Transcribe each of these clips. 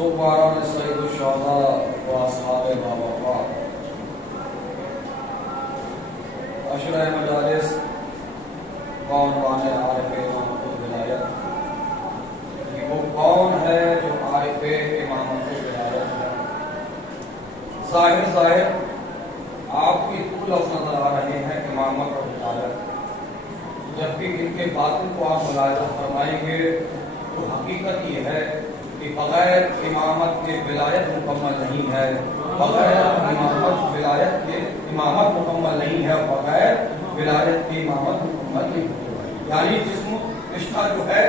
ज़ुबान सैयदुश्शहदा व अस्हाबे बावफ़ा अशरा मजालिस कौन वाने आरिफ इमामत विलायत। ये वो कौन है जो आरिफ इमामत विलायत है। जाहिर आपको इतने लफ्ज़ नजर आ रहे हैं इमामत और विलायत, जबकि इनके बातों को आप मुलाहिज़ा फरमाएंगे तो हकीकत ये है कि बगैर इमामत के विलायत मुकम्मल नहीं है, बगैर इमामत विलायत के इमामत मुकम्मल नहीं है, बगैर विलायत की इमामत मुकम्मल नहीं है। यानी जिस्म रिश्ता जो है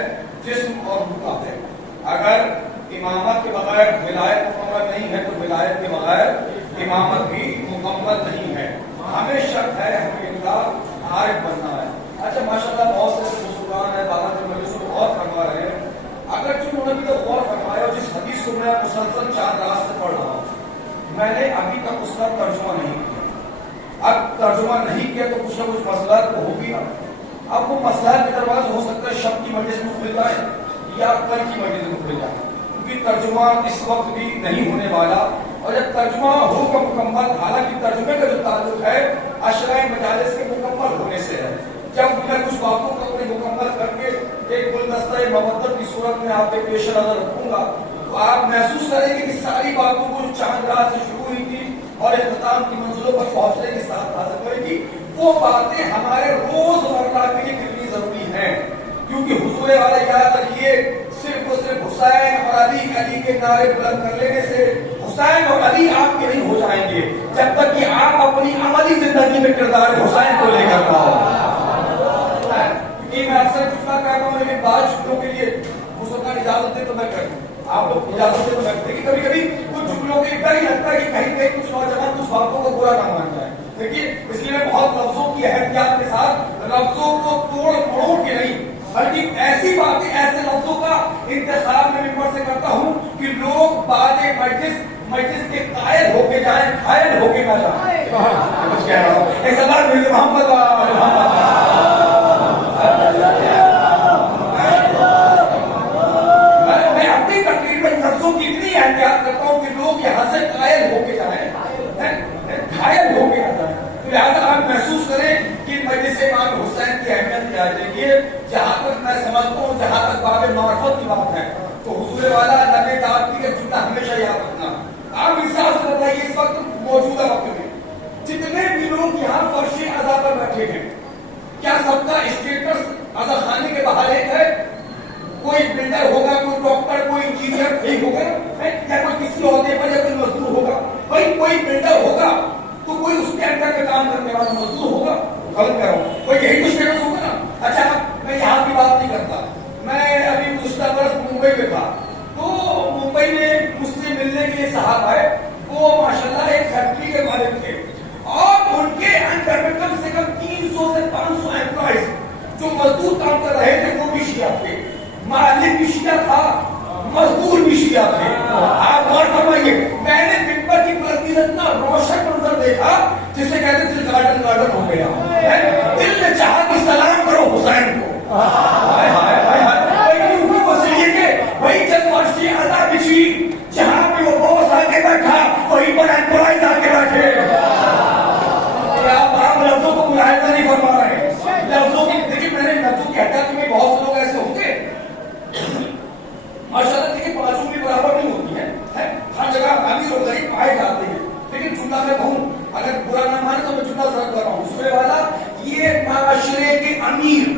जिस्म और रुतबा है। अगर इमामत के बगैर विलायत मुकम्मल नहीं है तो विलायत के बगैर इमामत भी मुकम्मल नहीं है। हमें शक है, हमें इनका आरिफ बनना है। अच्छा माशाल्लाह बहुत से बुजुर्गान है, बाबा जो मजलिस को गौर फरमा रहे हैं। अगर जो उन्होंने तो गौर फरमाया और जिस हदीस को मैं मुसलसल 4 रात से पढ़ रहा हूँ, मैंने अभी तक उसका तर्जुमा नहीं किया। अब तर्जुमा नहीं किया तो कुछ ना कुछ मसला तो हो गया। अब वो मसला के दरवाज़ हो सकता है शब की मजलिस में खुल जाए या कल की मजलिस में खुल जाए, क्योंकि तर्जुमा इस वक्त भी नहीं होने वाला। और जब तर्जुमा होगा मुकम्मल, हालांकि तर्जुमे का जो ताल्लुक है अशरा मजालिस के मुकम्मल होने से है। जब मैं कुछ बातों को अपने मुकम्मल करके एक गुलदस्ता मवद्दत की सूरत में आपके पेश नजर रखूंगा तो आप महसूस करेंगे कि सारी बातों को जो चांद रात से शुरू हुई थी और इख्तिताम की मंजिलों पर पहुंचने के साथ हासिल करेगी, वो बातें हमारे रोजमर्रा के लिए कितनी जरूरी है। क्योंकि हुजूर वाले याद रखिए, सिर्फ और सिर्फ हुसैन और अली के नारे बुलंद कर लेने से हुसैन और अली आपके नहीं हो जाएंगे जब तक कि आप अपनी अमली जिंदगी में किरदार हुसैन को लेकर आओ। मैं अक्सर कुछ बात कहता हूँ, लेकिन बाद जुमलों के लिए मुसलमान इजाजत दे तो मैं कर दूं, आप लोग इजाजत दे तो मैं देखिए कभी कभी कुछ जुमलों के डर ही लगता है कि कहीं कहीं कुछ नौजवान कुछ बातों को बुरा ना मान जाए। देखिए इसलिए मैं बहुत लफ्जों की एहतियात के साथ लफ्जों को तोड़ मरोड़ के नहीं, बल्कि ऐसी बातें ऐसे लफ्जों का इंतखाब में मिंबर से करता हूँ कि लोग बाद मजलिस के कायल होके जाए, घायल होके ना जाए। कुछ कह रहा हूँ एक सलाम मिले मोहम्मद मैं अपनी तकरीर में लफ्जों की इतनी एहतियात करता हूँ कि लोग यहाँ से कायल होके जाए, घायल होके ना जाए। तो लिहाजा आप महसूस करें कि मजलिस इमाम हुसैन की अहमियत क्या है। जहां तक मैं समझता हूँ, जहां तक बाबे मार्फत की बात है तो हुजूर वाला नबी दावती का जुमला हमेशा याद रखना। आप इंसाफ से बताइए, इस वक्त मौजूदा वक्त में जितने भी लोग यहाँ फर्श अज़ा पर बैठे हैं, क्या सबका स्टेटस अज़ा खाने के बाहर एक है? कोई बिल्डर होगा, कोई डॉक्टर, कोई इंजीनियर नहीं होगा, या कोई किसी ओहदे पर या कोई मजदूर होगा। भाई कोई बिल्डर होगा तो कोई उसके अंदर में काम करने वाला मजदूर होगा। गलत कर रहा हूँ, कोई यही कुछ स्टेटस होगा ना। अच्छा मैं यहाँ की बात नहीं करता, मैं अभी गुज़श्ता बरस मुंबई में था तो मुंबई में मुझसे मिलने के लिए साहब आए। वो माशाल्लाह एक फैक्ट्री के मालिक थे और उनके अंदर में कम से कम 300 से 500 एम्प्लॉइज जो मजदूर काम कर रहे थे वो भी शिया थे, मालिक भी शिया था, मजदूर भी शिया थे। आप गौर फरमाइए, मैंने मिंबर की बुलंदी से इतना रोशन मंजर देखा जिसे कहते दिल गार्डन गार्डन हो गया। दिल ने चाहा कि सलाम करो हुसैन को। हाय हाय हाय हाय, वही जब फर्शी अदा बिछी, जहां पे वो बॉस आके बैठा वहीं पर एम्प्लॉइज आके बैठे। आप लफ्जों को मुलाहिजा नहीं फरमा रहे, लफ्जों की देखिए, मैंने लफ्जों की हटाती में बहुत से लोग ऐसे होंगे माशाल्लाह, देखिए बाजू भी बराबर नहीं होती है, हर जगह अमीर और गरीब पाए जाते हैं। लेकिन जुमला में कहूं, अगर बुरा ना माने तो मैं जुमला सर्व कर रहा हूँ। दूसरे वाला ये माशरे के अमीर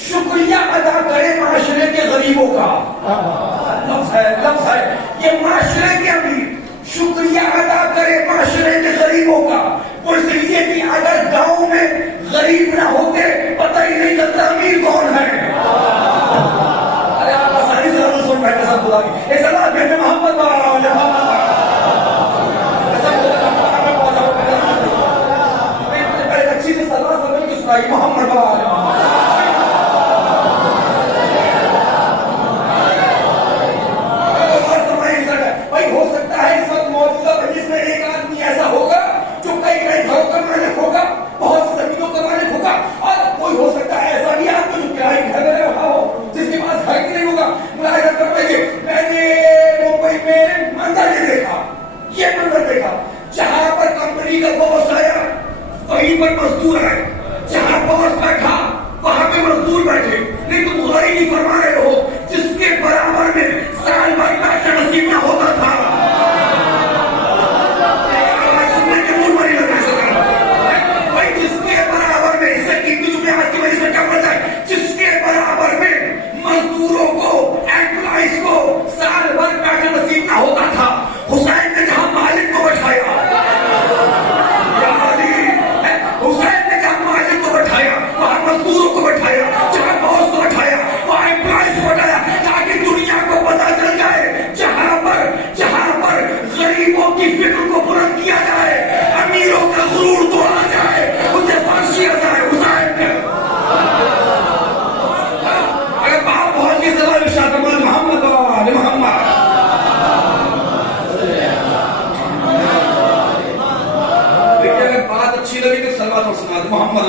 शुक्रिया अदा करे माशरे के गरीबों का। लफ्ज है ये, माशरे के अमीर शुक्रिया अदा करे माशरे के गरीबों का। वो इसलिए कि अगर गांव में गरीब ना होते पता ही नहीं चलता अमीर कौन है। अरे आप आसानी से सुन बैठे सब बुला के ऐसा ना कहते मोहम्मद अच्छी से सलाह समझ के सुनाई मोहम्मद भाई। हो सकता है इस वक्त मौजूदा मजलिस में एक आदमी ऐसा होगा जो कई घरों का मालिक होगा, बहुत सी जमीनों का मालिक होगा, और कोई हो सकता है ऐसा भी आपको जो किराए घर में रहा हो, जिसके पास घर भी नहीं होगा। मुलाहिजा करते ये मंजर देखा, जहां पर कंपनी का बॉस आया वहीं पर मजदूर आए, जहां बॉस बैठा वहां पे मजदूर बैठे। लेकिन बुखारी नहीं फरमा रहे हो जिसके बराबर में साल भर बैठना नसीब ना होता था। सुनने के मुंह नहीं लग रहा भाई, जिसके बराबर में इससे कीमती जुमले आज की वजह से कम हो जाए, जिसके बराबर में मजदूरों को एम्प्लॉइज को साल भर बैठना नसीब ना होता था, हुसैन ने जहां मालिक को बैठाया, हुसैन ने जहां मालिक को बैठाया वहां मजदूरों को बैठाया, जहां बॉस को बैठाया वहां एम्प्लॉइज को बैठाया, ताकि दुनिया को पता चल जाए जहां पर गरीबों की फिक्र को बुलंद किया जाए, अमीरों का गुरूर तोड़ा जाए, उसे फांसी दिया जाए। हुसैन ने अगर बाप बहुत की सवाल मोहम्मद मोहम्मद बात अच्छी लगी तो सलवात और सुना दो मोहम्मद।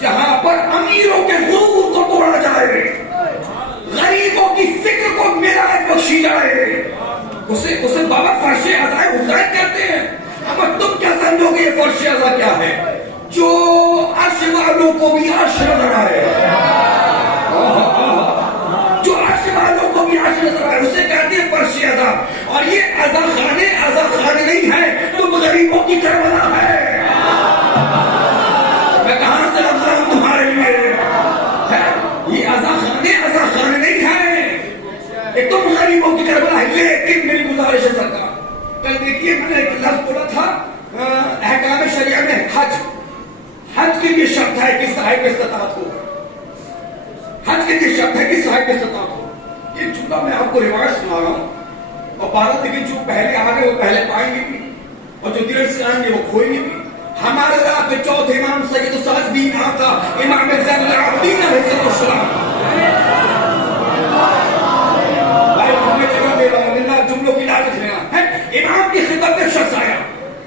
जहां पर अमीरों के गुरूर को तोड़ा जाए, गरीबों की फिक्र को मिलाद बख्शी जाए, उसे बाबा फर्शे अज़ाए हुसैन कहते हैं। अब तुम क्या समझोगे ये फर्शे अज़ा क्या है? जो अर्श वालों को भी अर्श नजर आए, उसे कहते हैं फर्श अज़ा। और ये अज़ा खाने नहीं है, तुम गरीबों की करबला है। मैं कहां से लग रहा हूं तुम्हारे लिए है? ये अज़ा खाने नहीं है, ये तुम गरीबों की करबला है। लेकिन मेरी गुजारिश है सरकार, कल देखिए मैंने एक लफ्ज़ बोला था अहकाम शरिया में, हज के लिए शब्द है कि साहिब इस्तिताअत हो, हज के लिए शब्द है कि साहिब इस्तिताअत हो। ये जुमला मैं आपको रिवायत सुना रहा हूं और बात देखिए, जो पहले आ गए वो पहले पाएंगे भी और जो देर से आएंगे वो खोएंगे भी। हमारे राह पे चौथे इमाम सैयद साजदीन आका इमाम ज़ैनुल आबिदीन अलैहिस्सलाम, भाई हमने जगह दे रहा हूं जुमलों की लालच लेना है। इमाम की खिदमत में शख्स आया,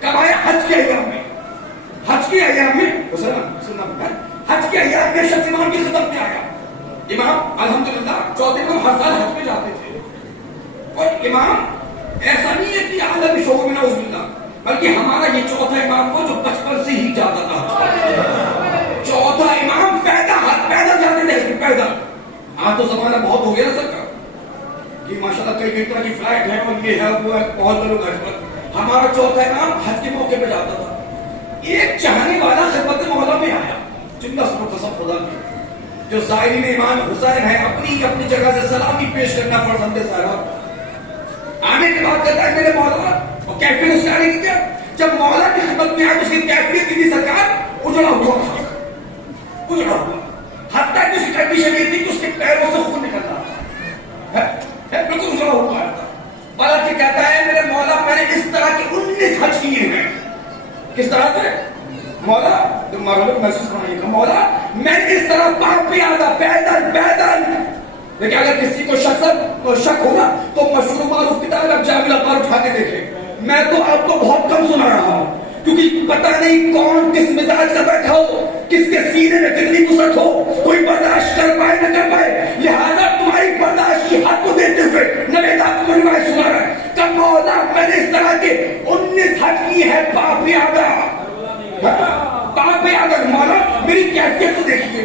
कब आया? हज के अय्याम में, हज के अय्याम में हज के अय्याम में शख्स इमाम की खिदमत में आया। इमाम अल्हम्दुलिल्लाह चौथे को हर साल हज में जाते थे, और इमाम ऐसा नहीं है कि आलम शोक में ना, बल्कि हमारा ये चौथा इमाम को जो बचपन से ही जाता था, चौथा इमाम पैदल जाते थे, पैदल। आज तो जमाना बहुत हो गया ना सरकार कि माशाल्लाह कई तरह की फ्लाइट है और ये है वो है, बहुत लोग हज पर। हमारा चौथा इमाम हज के मौके पर जाता था। एक चाहने वाला खिदमत मौला में आया, जिंदा सब खुदा की, जो ज़ाहिरीन इमाम हुसैन है, अपनी जगह से सलामी पेश करना फर्जंद साहब। आने के बाद कहता है मेरे मौला, और कैफियत उसके आने की क्या? जब मौला की खिदमत में आया तो उसकी कैफियत की सरकार उजड़ा हुआ था, उजड़ा हुआ, हत्ता की उसकी कंडीशन ये थी कि उसके पैरों से खून निकल रहा है, बिल्कुल उजड़ा हुआ था। मौला की कहता है मेरे मौला मैंने इस तरह के 19 हज किए हैं। किस तरह से? मौला तुम महसूस बनाइएगा, मौला मैं इस तरह पाप पे आता पैदल। लेकिन अगर किसी को शक होगा तो मशहूर मारूफ किताब अब जामिल अखबार उठा के देखें। मैं तो आपको बहुत कम सुना रहा हूं, क्योंकि पता नहीं कौन किस मिजाज का बैठा हो, किसके सीने में कितनी वुसअत हो, कोई बर्दाश्त कर पाए न कर पाए। लिहाजा तुम्हारी बर्दाश्त की हद को देते हुए नबी आपको रिवायत सुना रहा है कि मौला मैंने इस तरह के 19 हज की है पाप यादा, अगर मौला मेरी कैफियत तो देखिए,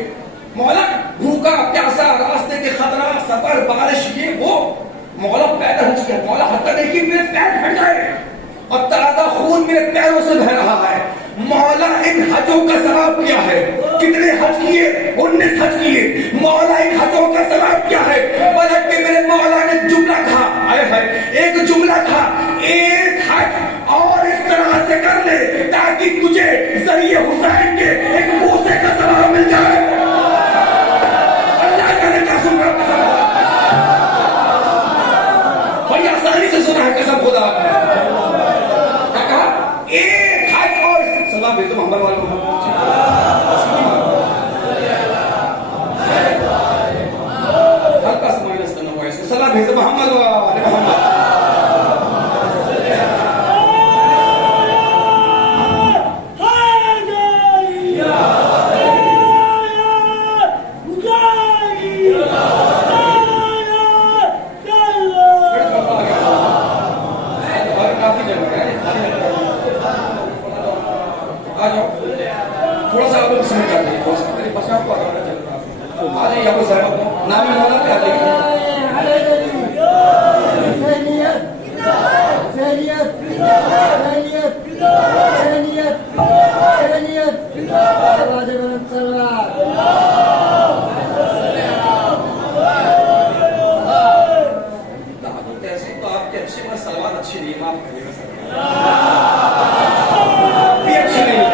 मौला भूखा प्यासा, रास्ते के खतरा, सफर, बारिश, ये वो, मौला पैदल हज किया। मौला हत्ता देखिए मेरे पैर फट गए और ताजा खून मेरे पैरों से बह रहा है। मौला इन हजों का सवाब क्या है? कितने हज किए? 19 हज किए। मौला इन हजों का सवाब क्या है? पलट के मेरे मौला ने जुमला कहा, एक जुमला था, एक हज और इस तरह से कर ले ताकि तुझे जरिए हुसैन के एक मूसे का सवाब मिल जाए। अल्लाह का कसम, बड़ी आसानी से सुना है कसम खुदा। क्या कहा? एक हज और सलाम भेजो मोहम्मद वाले हल्का सा माइनस करना हुआ इसको, सलाम भेजो मोहम्मद वाले मोहम्मद। आ जाइए आपको सहमत हो नाम है मौला पे आ जाइए। ऐसे तो आपके अच्छे में सलवार अच्छी नहीं है, माफ करिएगा अच्छी नहीं है।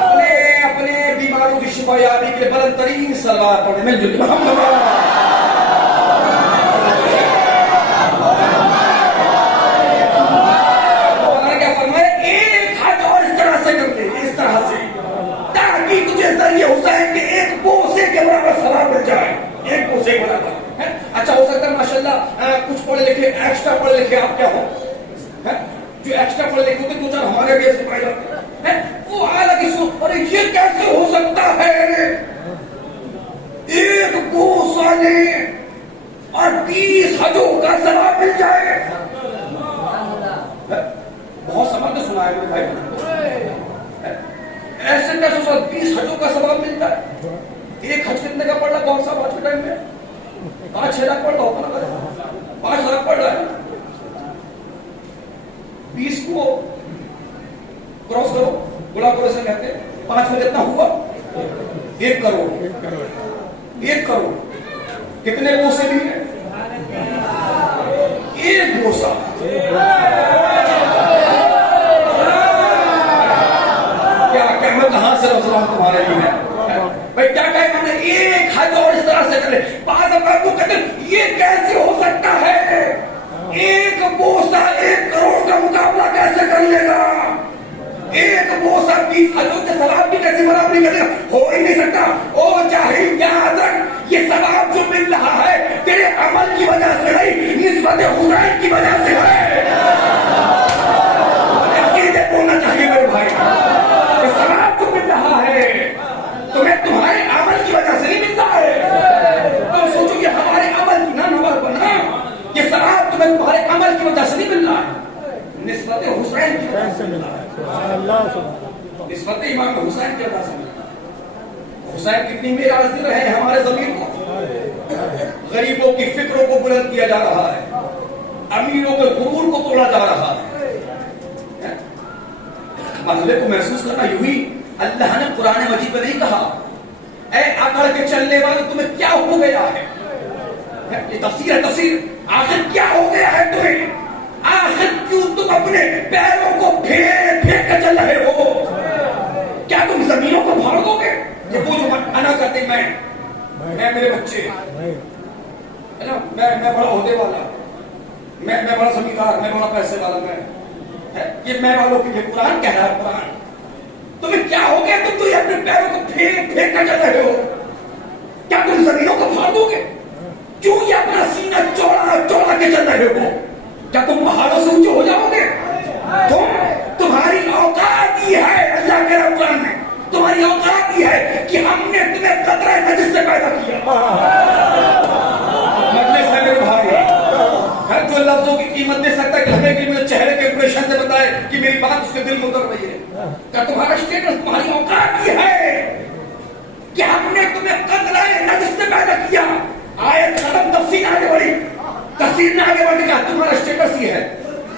अपने अपने बीमारों की शिफायाबी के लिए बुलंद तरीन सलवार पढ़े मिलजुल क्या फरमाए, एक हाथ और इस तरह से कर दे, इस तरह से, ताकि तुझे जरिए हुसैन के एक बोसे के बराबर सवाब मिल जाए, एक बोसे के बराबर। अच्छा हो सकता है माशाल्लाह कुछ पढ़े लिखे एक्स्ट्रा पढ़े लिखे आप क्या हो है? जो एक्स्ट्रा पढ़े लिखे होते दो चार हमारे भी ऐसे पाए जाते हैं, वो हालांकि सोच अरे ये कैसे हो सकता है, एक बोसा ने और 20 हजों का सवाब मिल जाए। बहुत समझ सुना है मेरे भाई, ऐसे कैसे 20 हजों का सवाब मिलता है। एक हज कितने का पड़ रहा कौन सा आज के टाइम में 5-6 लाख पड़ रहा होगा ना, 5 लाख पड़ रहा है। 20 को क्रॉस करो, गुणा करो, ऐसे कहते हैं 5 में कितना हुआ 1 करोड़। 1 करोड़ कितने बोसे भी है, 1 बोसा। क्या मैं कहां से रहा हूं तुम्हारे लिए भाई, क्या कहे मैंने, एक हज और इस तरह से चले। बाद को कहते ये कैसे हो सकता है, एक बोसा 1 करोड़ का मुकाबला कैसे कर लेगा, एक बोसा 20 हजों के सवाब की कैसे बराबरी करेगा, हो ही नहीं सकता। ओ जाहिल याद रख, ये सवाब जो मिल रहा है तेरे अमल की वजह से नहीं, निस्बत हुसैन की वजह से है। बोलना चाहिए मेरे भाई, ये सवाब जो मिल रहा है तुम्हें तुम्हारे अमल की वजह से नहीं मिलता है। तुम सोचो ये हमारे अमल की ना नंबर बना, ये सवाब तुम्हें तुम्हारे अमल की वजह से नहीं मिल रहा है, निस्बत हुसैन की वजह से मिल रहा है, निस्बत इमाम हुसैन की वजह से मिल रहा है। हुसैन कितनी मेराज दे रहे हैं हमारे ज़मीन को, गरीबों की फिक्रों को बुलंद किया जा रहा है, अमीरों के गुरूर को तोड़ा जा रहा है। मसले को महसूस करना यूं ही अल्लाह ने कुरान मजीद में नहीं कहा ऐ अकड़ के चलने वाले तुम्हें क्या हो गया है, ये तफसीर है, तफसीर आखिर क्या हो गया है तुम्हें, आखिर क्यों तुम अपने पैरों को फेंक फेंक कर चल रहे हो, क्या तुम जमीनों को फाड़ दोगे। ये वो जो मना करते मैं मेरे बच्चे है ना, मैं बड़ा होने वाला, मैं बड़ा जमींदार, मैं बड़ा पैसे वाला, मैं है, ये मैं वालों के लिए कुरान कह रहा है। कुरान तुम्हें क्या हो गया, तुम तो ये अपने पैरों को फेंक फेंक कर चल रहे हो, क्या तुम जमीनों को फाड़ दोगे, क्यों ये अपना सीना चौड़ा चौड़ा के चल रहे हो, क्या तुम पहाड़ों से ऊंचे हो जाओगे, तुम्हारी औकात ही है, अल्लाह के कुरान में तुम्हारी औकात ही है कि हमने तुम्हें कतरा नजस से पैदा किया। मजलिस है मेरे भाई, हर जो लफ्जों की कीमत दे सकता है कि हमें कि मेरे चेहरे के एक्सप्रेशन से बताए कि मेरी बात उसके दिल में उतर रही है, क्या तुम्हारा स्टेटस तुम्हारी औकात ही है कि हमने तुम्हें कतरा नजस से पैदा किया। आयत खत्म, तफसीर आगे बढ़ी, तफसीर में आगे बढ़ गया, तुम्हारा स्टेटस ही है,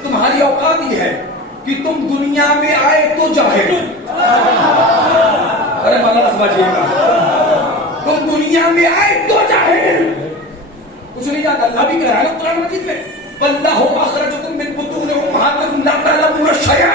तुम्हारी औकात ही है कि तुम दुनिया में आए तो जाहिल, अरे मौलाना समझिएगा, तुम दुनिया में आए तो जाहिल, कुछ नहीं जानता। अल्लाह भी कह रहा है कुरान मजीद में, वल्लाहु अखरजकुम मिन बुतून उम्महातिकुम ला तअलमून शैआ,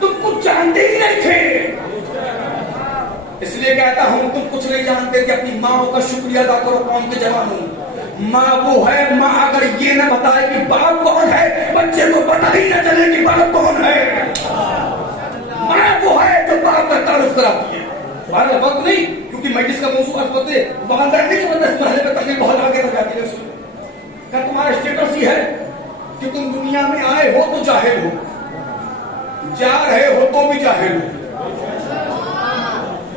तुम कुछ जानते ही नहीं थे। इसलिए कहता हूं तुम कुछ नहीं जानते कि अपनी माँ का शुक्रिया अदा करो। कौन के जवानों, माँ वो है, माँ अगर ये न बताए कि बाप कौन है, बच्चे को पता ही न चले कि बाप कौन है। माँ वो है जो बाप का तारुफ कराती है। बारह वक्त नहीं, क्योंकि मजलिस का मौजूद असपते बांधने की वजह से पहले में तकलीफ बहुत आगे तक जाती है। क्या तुम्हारा स्टेटस ही है कि तुम दुनिया में आए हो तो जाहिल हो, जा रहे हो तो भी जाहिल हो।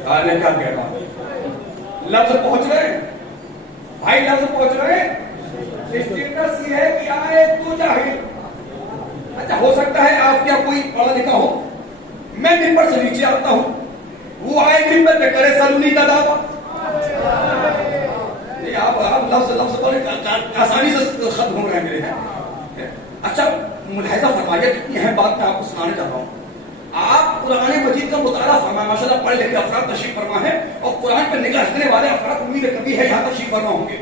आने क्या कहना, लफ्ज पहुंच रहे भाई, लफ्ज पहुंच रहे। स्टेटस ये है कि आए तो जाहिल। अच्छा हो सकता है आप क्या कोई पढ़ा लिखा हो, मैं मिंबर से नीचे आता हूं, वो आए मिंबर पे करे सलूनी का दावा। आप लफ्ज बड़े आसानी से खत्म हो रहे हैं मेरे हैं। अच्छा, मुलाहिजा फरमाइए, कितनी अहम बात मैं आपको सुनाने जा रहा हूं। आप कुरान मजीद का मुताला फरमा, माशाल्लाह पढ़ लिखे अफराद तशरीफ फरमा है, और कुरान पर निगाह रखने वाले अफराद उम्मीद कभी है यहाँ तशरीफ फरमा होंगे।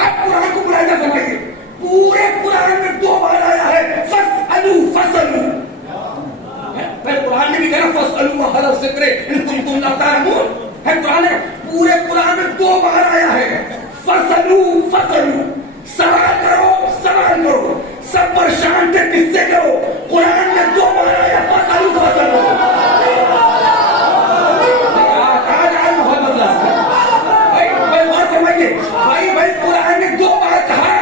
आप कुरान को मुलाहिजा फरमाइए, पूरे कुरान में 2 बार आया है फसअलू फसलू। फिर कुरान में भी कहा फसअलू अहल ज़िक्र इन कुंतुम ला तालमून है। कुरान में पूरे कुरान में 2 बार आया है फसलू फसलू। सवाल करो सवाल करो, सब परेशान थे किससे करो। कुरान में 2 बार आया फसलू फसलू। भाई कुरान ने 2 बार कहा,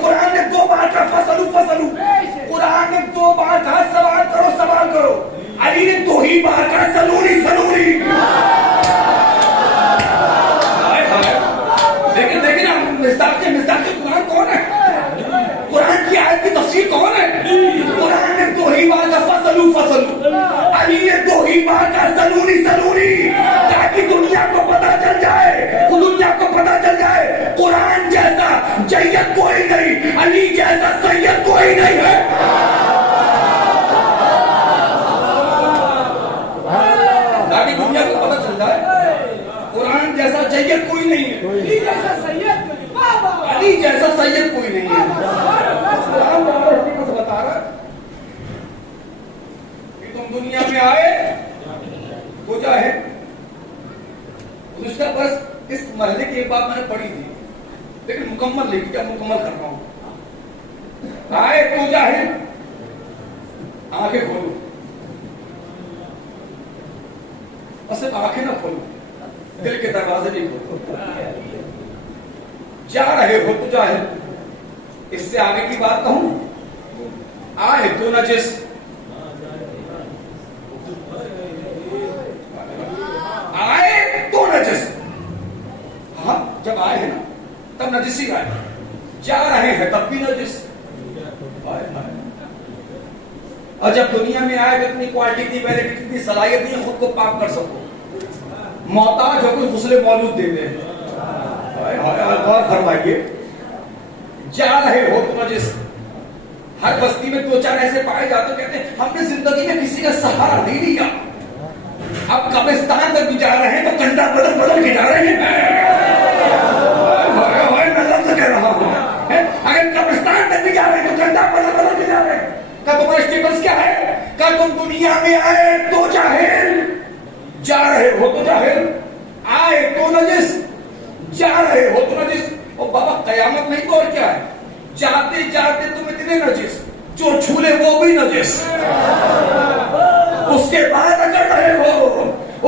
कुरान ने 2 बार कहा फसलू फसलू। कुरान ने 2 बार कहा सवाल करो सवाल करो। अली ने 2 ही बार कहा सलूनी सलूनी। लेकिन ना मिस्ताक के कुरान कौन है? कुरान की आयत की तफसीर कौन है? कुरान ने 2 ही बार कहा फसलू फसलू। अली ने 2 ही बार कहा सलूनी सलूनी, ताकि दुनिया को पता चल जाए, दुनिया को पता चल जाए कुरान जैसा जय्यद कोई नहीं, अली जैसा सैयद कोई नहीं है। ताकि दुनिया को पता चल जाए कुरान जैसा जय्यद कोई नहीं है, अली जैसा सैयद कोई नहीं है। बता रहा कि तुम दुनिया में आए वो जो है उसका बस इस मरहले की एक बात मैंने पढ़ी थी, लेकिन मुकम्मल लिखी, क्या मुकम्मल कर रहा हूं। आए तो जाहिल, आंखें खोलो, और सिर्फ आंखें ना खोलो, दिल के दरवाजे नहीं खोलो। जा रहे हो तो जाहिल, इससे आगे की बात कहूं, आए तो नजिस, आए तो नजिस। हाँ, जब आए हैं ना तब नजिसी आए, जा रहे हैं तब भी नजिस। और जब दुनिया में आए तो इतनी क्वालिटी थी, पहले की इतनी सलाहियत नहीं खुद को पाक कर सको, मोहताज हो कोई गुस्ले मौलूद दे दे। गौर फरमाइए, जा रहे हो तो नजिस। हर बस्ती में 2-4 ऐसे पाए जाते, कहते हैं हमने जिंदगी में किसी का सहारा नहीं लिया, अब कब्रिस्तान तक भी जा रहे हैं तो कंधा बदल बदल के जा रहे हैं। मैं लफ्ज़ कह रहा हूं, अगर कब्रिस्तान तक भी जा रहे हैं तो कंधा बदल बदल के जा रहे हैं। क्या तुम्हारा स्टेटस क्या है? क्या तुम दुनिया में आए तो जाहिल, जा रहे हो तो जाहिल, आए तो नजिस, जा रहे हो तो नजिस। और बाबा कयामत नहीं तो और क्या है, जाते जाते तुम इतने नजिस, जो छूले वो भी नजिस। उसके बाद अगर रहे हो,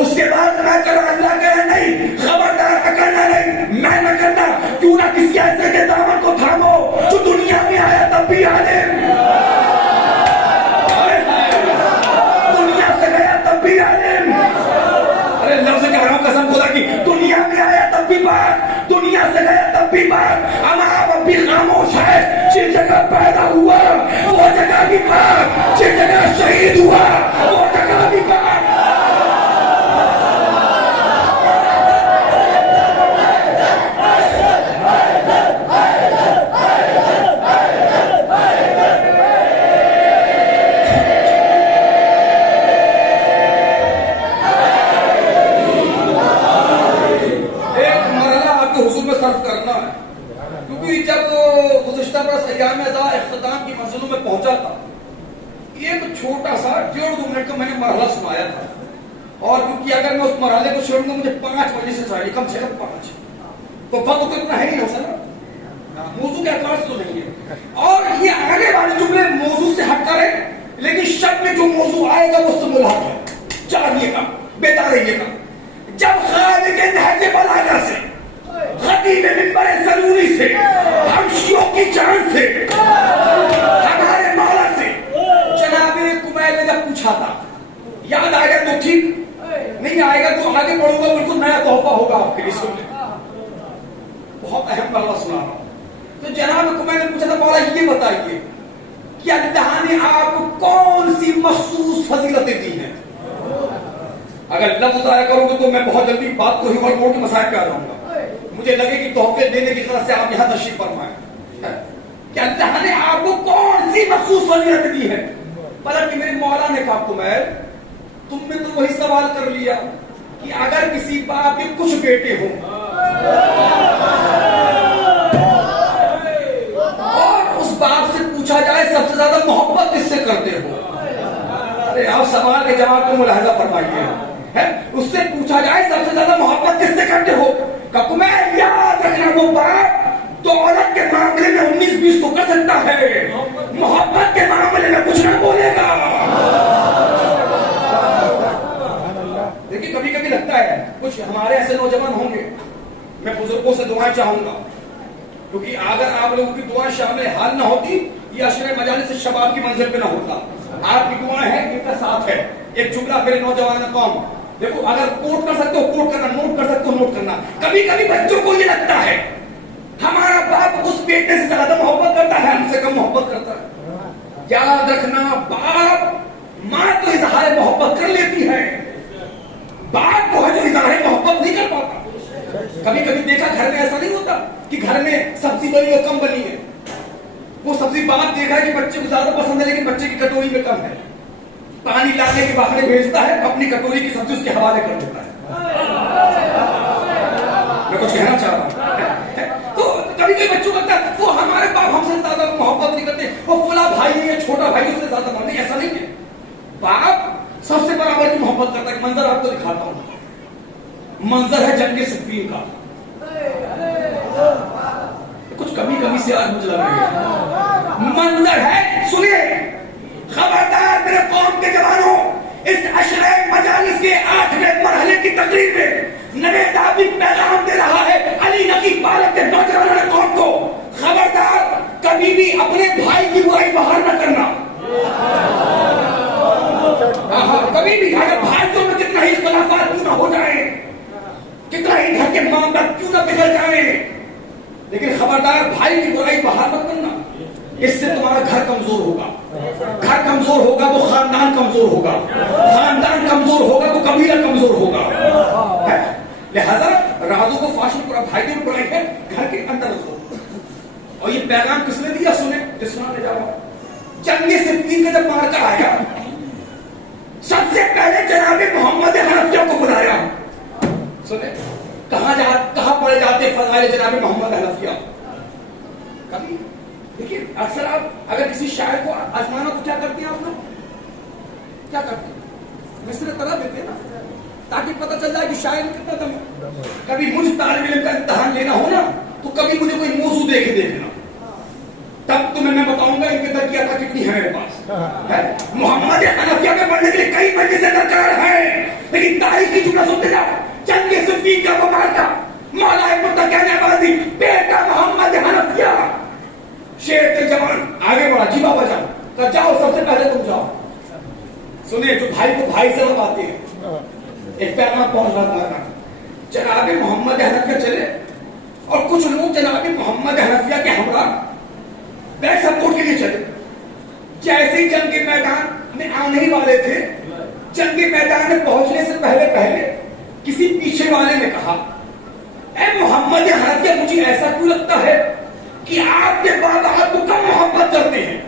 उसके बाद ना करो, अल्लाह कहे नहीं, खबरदार करना नहीं, मैं न करना। क्यों ना किसी ऐसे के दामन को थामो जो दुनिया में आया तब भी आलिम, दुनिया से गया तब भी आलिम। अरे लफ्ज़ कह रहा हूं कसम खुदा की, दुनिया में आया तब भी बात, दुनिया से गया तब भी बात। अब भी खामोश है, जिस जगह पैदा हुआ वो जगह भी बात, जिस जगह शहीद हुआ वो जगह भी बात। पहुंचा था, एक छोटा सा 1.5-2 मिनट का मैंने मरहला सुनाया था, और क्योंकि अगर मैं उस मरहले को छोड़ूंगा मुझे 5 बजे से चाहिए, कम से कम 5, तो वक्त तो इतना है नहीं हो सकता, मौजू के एतबार से तो नहीं है। और ये आगे वाले जुमले मौजू से हटकर है, लेकिन शब्द में जो मौजू आएगा वो उससे मुल्हाक है। जानिएगा, बेदार रहिएगा। जब खालिक नहज बलागा से, खतीब मिंबर सलूनी से, हम शियों की जान से, हमारे मौला से जनाबे कुमैल ने जब पूछा था, याद आएगा तो ठीक, नहीं आएगा तो आगे पढ़ूंगा, बिल्कुल नया तोहफा होगा आपके लिए। सुन ले, बहुत अहम मसला सुना रहा हूं। तो जनाब कुमैल ने पूछा था, मौला ये बताइए कि अल्लाह ने आपको कौन सी मखसूस फजीलतें दी हैं। अगर लफ्ज आया करोगे तो मैं बहुत जल्दी बात को ही और मोड़ के मसाइल पे आ जाऊंगा। मुझे लगे कि तोहफे देने की तरफ से आप यहां तशरीफ फरमाए कि अल्लाह ने आपको कौन सी मखसूस फजीलतें दी है। बल्कि मेरे मौला ने कहा तुमने तो वही सवाल कर लिया कि अगर किसी बाप के कुछ बेटे हों और उस बाप से पूछा जाए सबसे ज्यादा मोहब्बत किससे करते हो, अरे आप सवाल के जवाब को मुलाहिजा फरमाइए है। उससे पूछा जाए सबसे ज्यादा मोहब्बत किससे करते हो, कब मैं याद रखना वो बाप दौलत के मामले में 19-20 तो कर सकता है, मोहब्बत के मामले में कुछ ना बोलेगा। देखिए कभी कभी लगता है कुछ हमारे ऐसे नौजवान होंगे, मैं बुजुर्गों से दुआएं चाहूंगा, क्योंकि अगर आप लोगों की दुआएं शामिल हाल ना होती ये अशरे मजालिस से शबाब की मंजिल पे ना होता। आपकी दुआएं हैं, इनका साथ है। एक जुमला मेरे नौजवान कौम, देखो अगर कोट कर सकते हो कोट करना, नोट कर सकते हो नोट करना। कभी कभी बच्चों को ये लगता है हमारा बाप उस बेटे से ज्यादा मोहब्बत करता है, हमसे कम मोहब्बत करता है। याद रखना बाप मां तो इजहार मोहब्बत कर लेती है, बाप को है जो इजहार मोहब्बत नहीं कर पाता। कभी कभी देखा घर में ऐसा नहीं होता कि घर में सब्जी बनी और कम बनी है, वो सब्जी बाप देखा है कि बच्चे को ज्यादा पसंद है लेकिन बच्चे की कटोरी में कम है, पानी लाने के बहाने भेजता है, अपनी कटोरी की सब्जी उसके हवाले कर देता है। मैं कुछ कहना चाह रहा हूं। तो कभी कभी बच्चों को लगता है वो हमारे बाप हमसे ज्यादा मोहब्बत नहीं करते, वो फुला भाई है या छोटा भाई उससे ज्यादा मोहब्बत नहीं, ऐसा नहीं है। बाप सबसे बराबर की मोहब्बत करता है। मंजर आपको दिखाता हूं, मंजर है जंग सिफ़ीन का। कुछ कमी कमी से आज मुझे लग रही है, मंजर है, सुनिए। खबरदार मेरे कौम के जवानों, इस अशरे मजालिस के 8वें मरहले की तकरीर में नवेद आबिद पैगाम दे रहा है अली नकीब पालक के नौजवानों कौम को, खबरदार कभी भी अपने भाई की बुराई बाहर न करना। कभी भी अगर भाइयों में कितना ही इख्तिलाफात क्यों न हो जाए, कितना ही घर के मामला क्यों न बिगड़ जाए, लेकिन खबरदार भाई की बुराई बाहर मत करना। इससे तुम्हारा घर कमजोर होगा, घर कमजोर होगा तो खानदान कमजोर होगा, खानदान कमजोर होगा तो कबीला कमजोर होगा। लिहाजा राजू को फाशी पूरा भाई की बुराई है घर के अंदर रखो। और ये पैगाम किसने दिया, सुने, जिसने जाओ जंग सिफ़ीन का जब मार्का आया सबसे पहले जनाबे मोहम्मद हनफिया को बुलाया। सुने कहां पढ़े जाते फज़ाइल जनाबे मोहम्मद हनफिया। कभी देखिए अक्सर आप अगर किसी शायर को आजमाना तो क्या करते हैं आप लोग, क्या करते हैं, मिसरे तरह देते हैं ना, ताकि पता चल जाए कि शायर में कितना दम है। कभी मुझे तालिब इल्म का इम्तिहान लेना हो ना तो कभी मुझे कोई मौजू देख देना, तब तुम्हें मैं बताऊंगा इनके अंदर की अता कितनी है मेरे पास। मोहम्मद हनफिया में पढ़ने के लिए कई मजलिसें दरकार है, लेकिन तारीख की जुमला सुनते जाओ। जंग सिफ़ीन का वो मार्का, मौला इब्न कहनेबाजी बेटा मोहम्मद हनफिया, शेर के जवान आगे बढ़ा, जी बाबा जाओ, तो जाओ सबसे पहले तुम जाओ। सुनिए जो भाई को भाई से लगाते हैं, एक पैगाम पहुंच रहा था, जनाबे मोहम्मद हनफिया चले और कुछ लोग जनाबे मोहम्मद हनफिया के हमरा बैक सपोर्ट के लिए चले। जैसे ही जंग के मैदान में आने ही वाले थे, जंग के मैदान में पहुंचने से पहले पहले किसी पीछे वाले ने कहा, ए मोहम्मद हनफिया मुझे ऐसा क्यों लगता है कि आपके बाद आपको कम मोहब्बत करते हैं।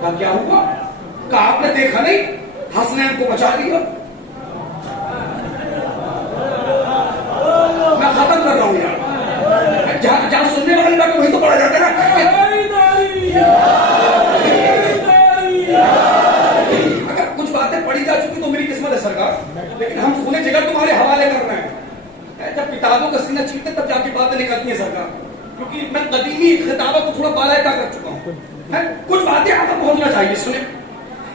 कहा क्या हुआ, कहा आपने देखा नहीं हसनैन को बचा लिया। मैं खत्म कर रहा हूं यार, जहां सुनने वाली बात वही तो पढ़ा जाता है ना। अगर कुछ बातें पढ़ी जा चुकी तो मेरी किस्मत है सरकार, लेकिन हम सुने जगह तुम्हारे हवाले कर रहे हैं। जब किताबों का सीना छीनते तब जाके बातें निकलती है सरकार, क्योंकि मैं कदीमी खिताबा को थोड़ा बालायता कर चुका हूं। कुछ बातें आपको पहुंचना चाहिए, सुने।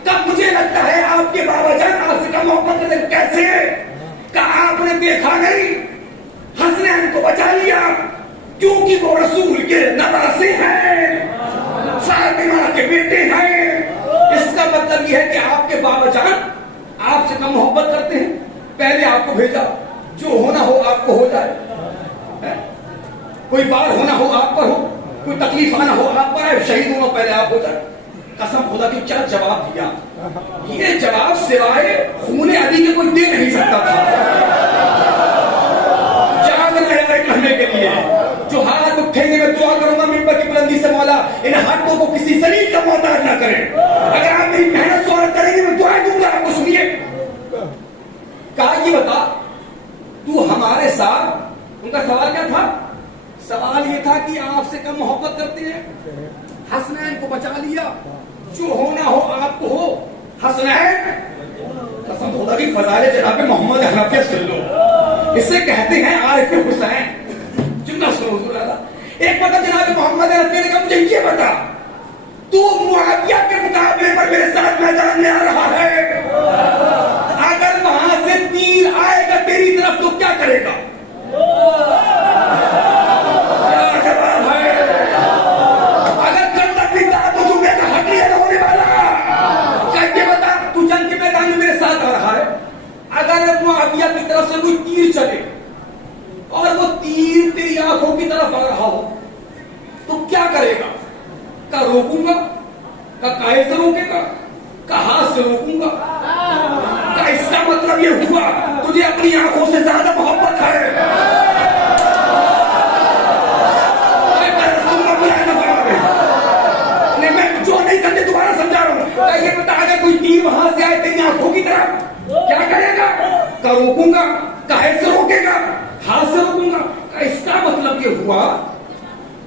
तब मुझे लगता है आपके बाबा जान आपसे कम मोहब्बत करते कैसे, कहा आपने देखा नहीं हसनैन को बचा लिया क्योंकि वो रसूल के नवासे हैं, फातिमा के बेटे हैं। इसका मतलब यह है कि आपके बाबा जान आपसे कम मोहब्बत करते हैं। पहले आपको भेजा, जो होना हो आपको हो जाए, कोई बार होना हो आप पर हो, कोई तकलीफ आना हो आप पर आए, शहीद होना पहले आप हो जाए। कसम खुदा की क्या जवाब दिया। ये जवाब सिवाय खून अली के कोई दे नहीं सकता था। जाग रहे कहने के लिए जो हाथ उठेंगे मैं दुआ करूंगा मिंबर की बुलंदी से, मौला इन हाथों को किसी शरीर का मोहताज ना करें। अगर आप मेरी मेहनत स्वागत करेंगे मैं दुआ दूंगा आपको। सुनिए, कहा ये बता तू हमारे साथ, उनका सवाल क्या था? सवाल ये था कि आपसे कम मोहब्बत करते हैं। हसनैन को बचा लिया, जो होना हो आपको हो। हसनैन कसम खुदा की फजाइल जनाब मोहम्मद हनफिया सुन लो, इसे कहते हैं आरिफ हुसैन। जिंदा सुनो हुजूर आला। एक बार जनाब मोहम्मद हनफिया ने कहा मुझे ये बता तू मुआविया के मुकाबले पर मेरे साथ मैदान में आ रहा है, अगर वहां से तीर आएगा तेरी तरफ तो क्या करेगा? अगर मुआविया की तरफ से कोई तीर चले और वो तीर तेरी आंखों की तरफ आ रहा हो तो क्या करेगा? का रोकूंगा? का काहे से रोकेगा? का हाथ से रोकूंगा? का इसका मतलब ये हुआ तुझे अपनी आंखों से ज्यादा मोहब्बत है? मैं जो नहीं समझे दोबारा समझा रहा हूं। ये बता, अगर कोई तीर वहां से आए तेरी आंखों की तरफ क्या करेगा? का रोकूंगा? काहे से रोकेगा? हाथ से रोकूंगा? का इसका मतलब ये हुआ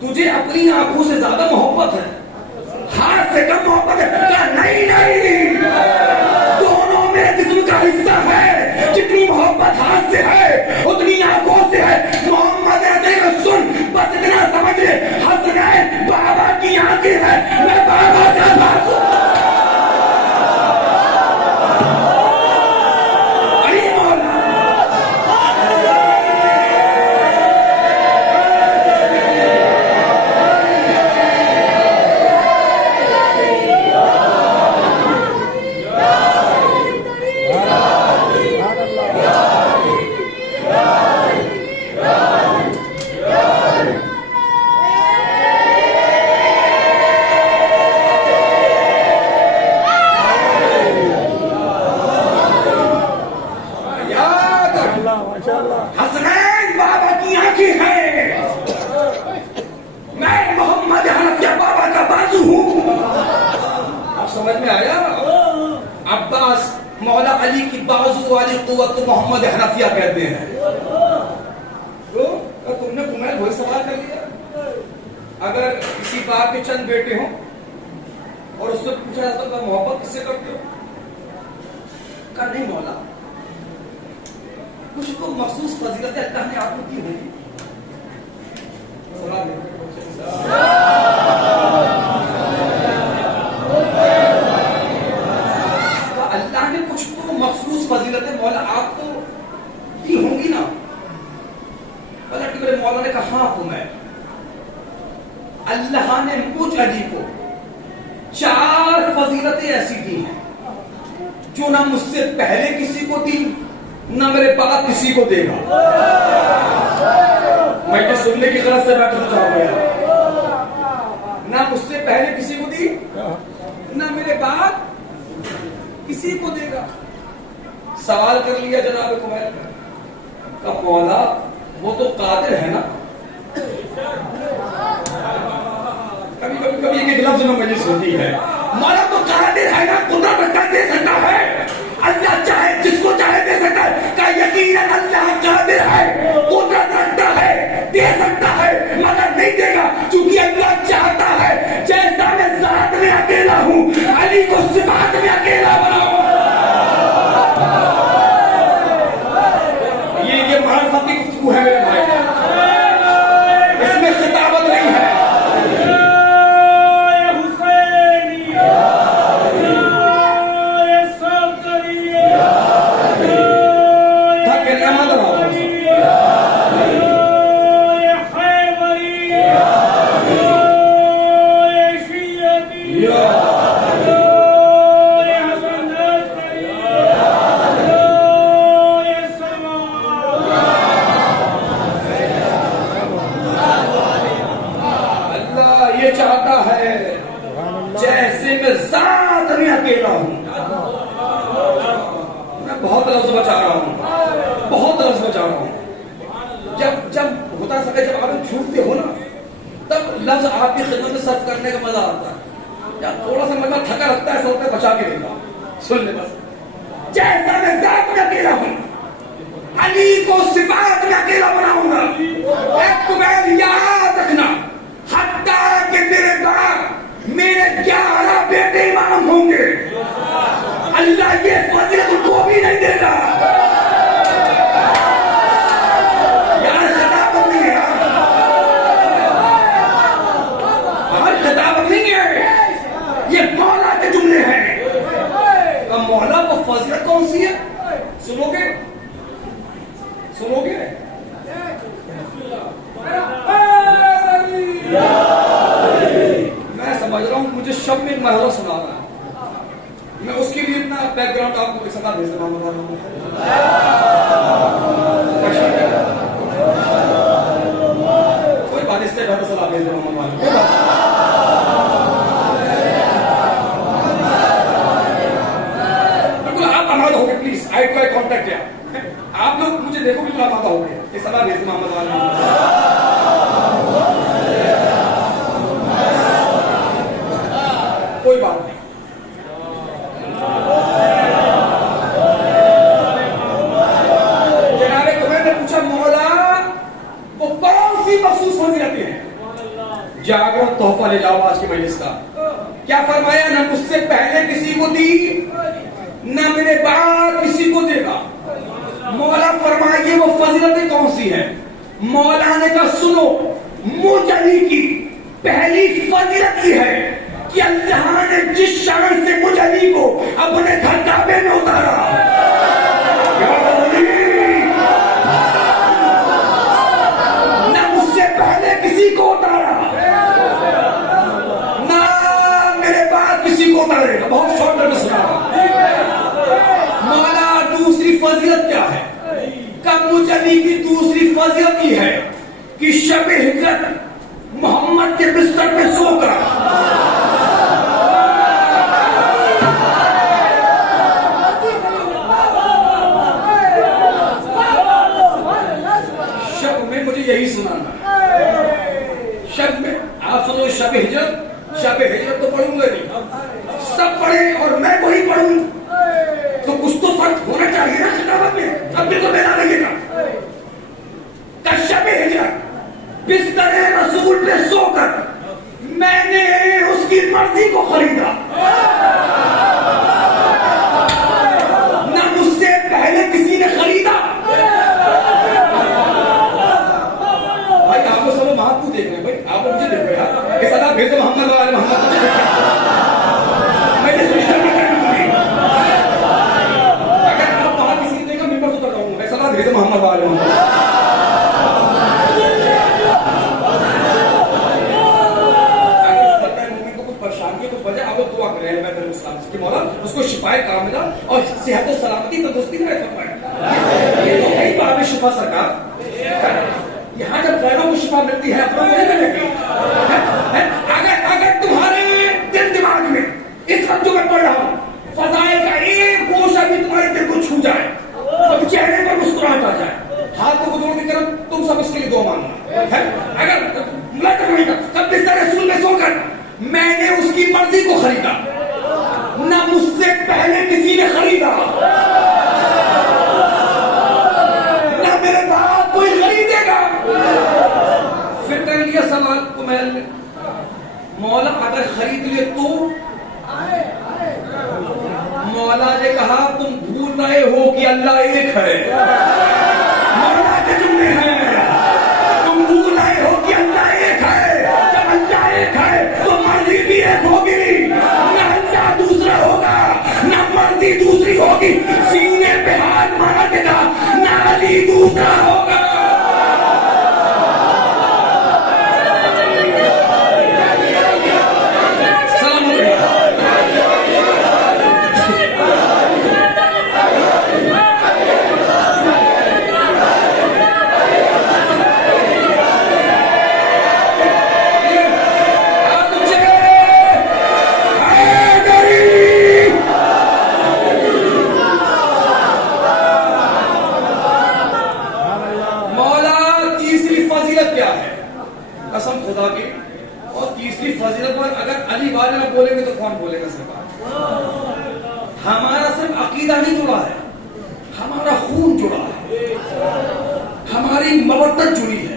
तुझे अपनी आंखों से ज्यादा मोहब्बत है, हाथ से कम मोहब्बत है? क्या नहीं नहीं, दोनों मेरे जिस्म का हिस्सा है। जितनी मोहब्बत हाथ से है उतनी आंखों से है। मोहम्मद सुन, बस इतना समझ ले, हसनैन बाबा की आंखें है, मैं बाबा का बासु। हसनैन बाबा की आंखें हैं, मैं मोहम्मद हनफिया बाबा का बाजू हूं। आप समझ में आया? अब्बास मौला अली की बाजू वाली कुव्वत तो मोहम्मद हनफिया कहते हैं। तो तुमने कुमैल वही सवाल कर लिया। अगर किसी बाप के चंद बेटे हो और उससे पूछा जाता तो मोहब्बत किससे करते हो? का नहीं मौला, कुछ तो मखसूस फजीलत अल्लाह ने आपको दी होगी। अल्लाह ने कुछ तो मखसूस फजीलतें मौला आपको दी होंगी ना? पलट के मौला ने कहा हाँ तो मैं, अल्लाह ने मुझ अली को 4 फजीलतें ऐसी दी हैं जो ना मुझसे पहले किसी को दी ना मेरे बाद किसी को देगा। मैं क्या सुनने की गलत से बैठ गया? ना मुझसे पहले किसी को दी ना मेरे बाद किसी को देगा। सवाल कर लिया जनाब कुमैल का, मौला वो तो कादिर है ना? कभी कभी कभी एक लफ्ज में मजलिस होती है, मौला तो कादिर है ना, कुदरत रखता दे सकता है, अल्लाह चाहे जिसको चाहे दे सकता है। का यकीनन अल्लाह कादिर है, कुदरत रखता है, दे सकता है, मगर नहीं देगा क्योंकि अल्लाह चाहता है। जैसा मैं ज़ात में अकेला हूं, अली को सिफात में अकेला बनाऊं। ये मारिफत की गुफ्तगू है मेरे भाई, इसमें खिताबत नहीं है। बहुत लफ्ज बचा रहा हूँ, बहुत लफ्ज बचा रहा हूँ। जब जब होता है जब आप छूटते हो ना, तब लफ्ज आपकी खिदमत में सर्व करने का मजा आता है। जब थोड़ा सा मतलब थका लगता है, सब बचा के देगा। सुन ले बस, जैसा मैं जात में अकेला हूँ, अली को सिफात में अकेला बनाऊंगा। एक तुम्हें याद रखना, हत्ता कि मेरे बाद मेरे 11 बेटे इमाम होंगे, अल्लाह ये फजीलत उनको भी नहीं देगा। यार खिताबत नहीं है, यार खिताबत नहीं है, ये मौला के जुमले हैं। अब मौला को फजीलत कौन सी है? सुनोगे सुनोगे? मैं समझ रहा हूं मुझे शब्द में एक मरहला सुना रहा है, मैं उसके लिए इतना बैकग्राउंड आपको एक सदा भेज रहा हूं। कोई बात, इससे बेहतर सलाह भेज रहा हूं। बिल्कुल आप आमादा हो गए, please eye to eye contact है। आप लोग मुझे देखो, बिल्कुल आमादा हो गए। ये सलाह भेज मोहम्मद वाले। कोई बात नहीं, जनाबे तुम्हें ने पूछा मौला वो कौन सी मखसूस फजीलतें हैं? जागो तोहफा ले जाओ आज की मजलिस का। क्या फरमाया? न मुझसे पहले किसी को दी, न मेरे बाद किसी को देगा। मौला फरमाइए वो फजीलतें कौन सी है? मौला ने कहा सुनो, मुझ अली की पहली फजीलत की है कि अल्लाह ने जिस शान से मुझ अली को अपने घर काबे में उतारा, न मुझसे पहले किसी को उतारा, न मेरे बाद किसी को उतारेगा। बहुत शॉर्ट में सुना। मौला दूसरी फजीलत क्या है? कब मुझ अली की दूसरी फजीलत की है कि शब हिजरत मोहम्मद के बिस्तर पे सोकर शब में, मुझे यही सुनाना शब में। आप सुनो शब हिजरत, शब हिजरत तो पढ़ूंगा नहीं, सब पढ़े और मैं वही पढ़ूं तो कुछ तो फर्क होना चाहिए ना किताबत में। अब भी तो मेरा लगेगा शब हिजरत बिस्तर रसूल पे सोकर मैंने उसकी मर्जी को खरीदा, ना मुझसे पहले किसी ने खरीदा। भाई आप लोग सब महबूब देख रहे हैं, भाई आप लोग मुझे देख रहे हैं। ये सदा भेजो मोहम्मद वाले मोहम्मद को देख रहे हैं। मैंने सोचा अगर आप वहां किसी ने देखा मिंबर उतर रहा हूं, मैं सदा भेजो मोहम्मद वाले मोहम्मद। मौला उसको शिफाए कामिला और सेहत और सलामती तंदुरुस्ती का फरमाए। ये तो है ही बाब शिफा सरकार। यहाँ जब गैरों को शिफा मिलती है, अपनों को नहीं मिलेगी। अगर तुम्हारे दिल दिमाग में इस वक्त जो मैं पढ़ रहा हूँ फजाइल का एक गोशा भी तुम्हारे दिल को छू जाए, तो चेहरे पर मुस्कुराहट आ जाए, हाथ को जोड़ की तरफ तुम सब इसके लिए दुआ मांगना। अगर मुलाकात नहीं कर तब बिस्तर रसूल में सोकर मैंने उसकी मर्जी को खरीदा, ना मुझसे पहले किसी ने खरीदा, ना मेरे बाद कोई खरीदेगा। फिर कर लिया सवाल को मैंने, मौला अगर खरीद लिए तो? मौला ने कहा तुम भूल रहे हो कि अल्लाह एक है। मौला के जुमले हैं, तुम भूल रहे हो कि अल्लाह एक है। जब अल्लाह एक है तो मर्जी भी एक होगी, दूसरा होगा ना मर्जी दूसरी होगी। सीने पे हाथ मारा देगा ना अली दूसरा होगा। कसम खुदा की। और तीसरी फजीलत पर अगर अली वाले ना बोलेंगे तो कौन बोलेगा सरकार? हमारा सिर्फ अकीदा नहीं जुड़ा है, हमारा खून जुड़ा है, हमारी मवद्दत जुड़ी है,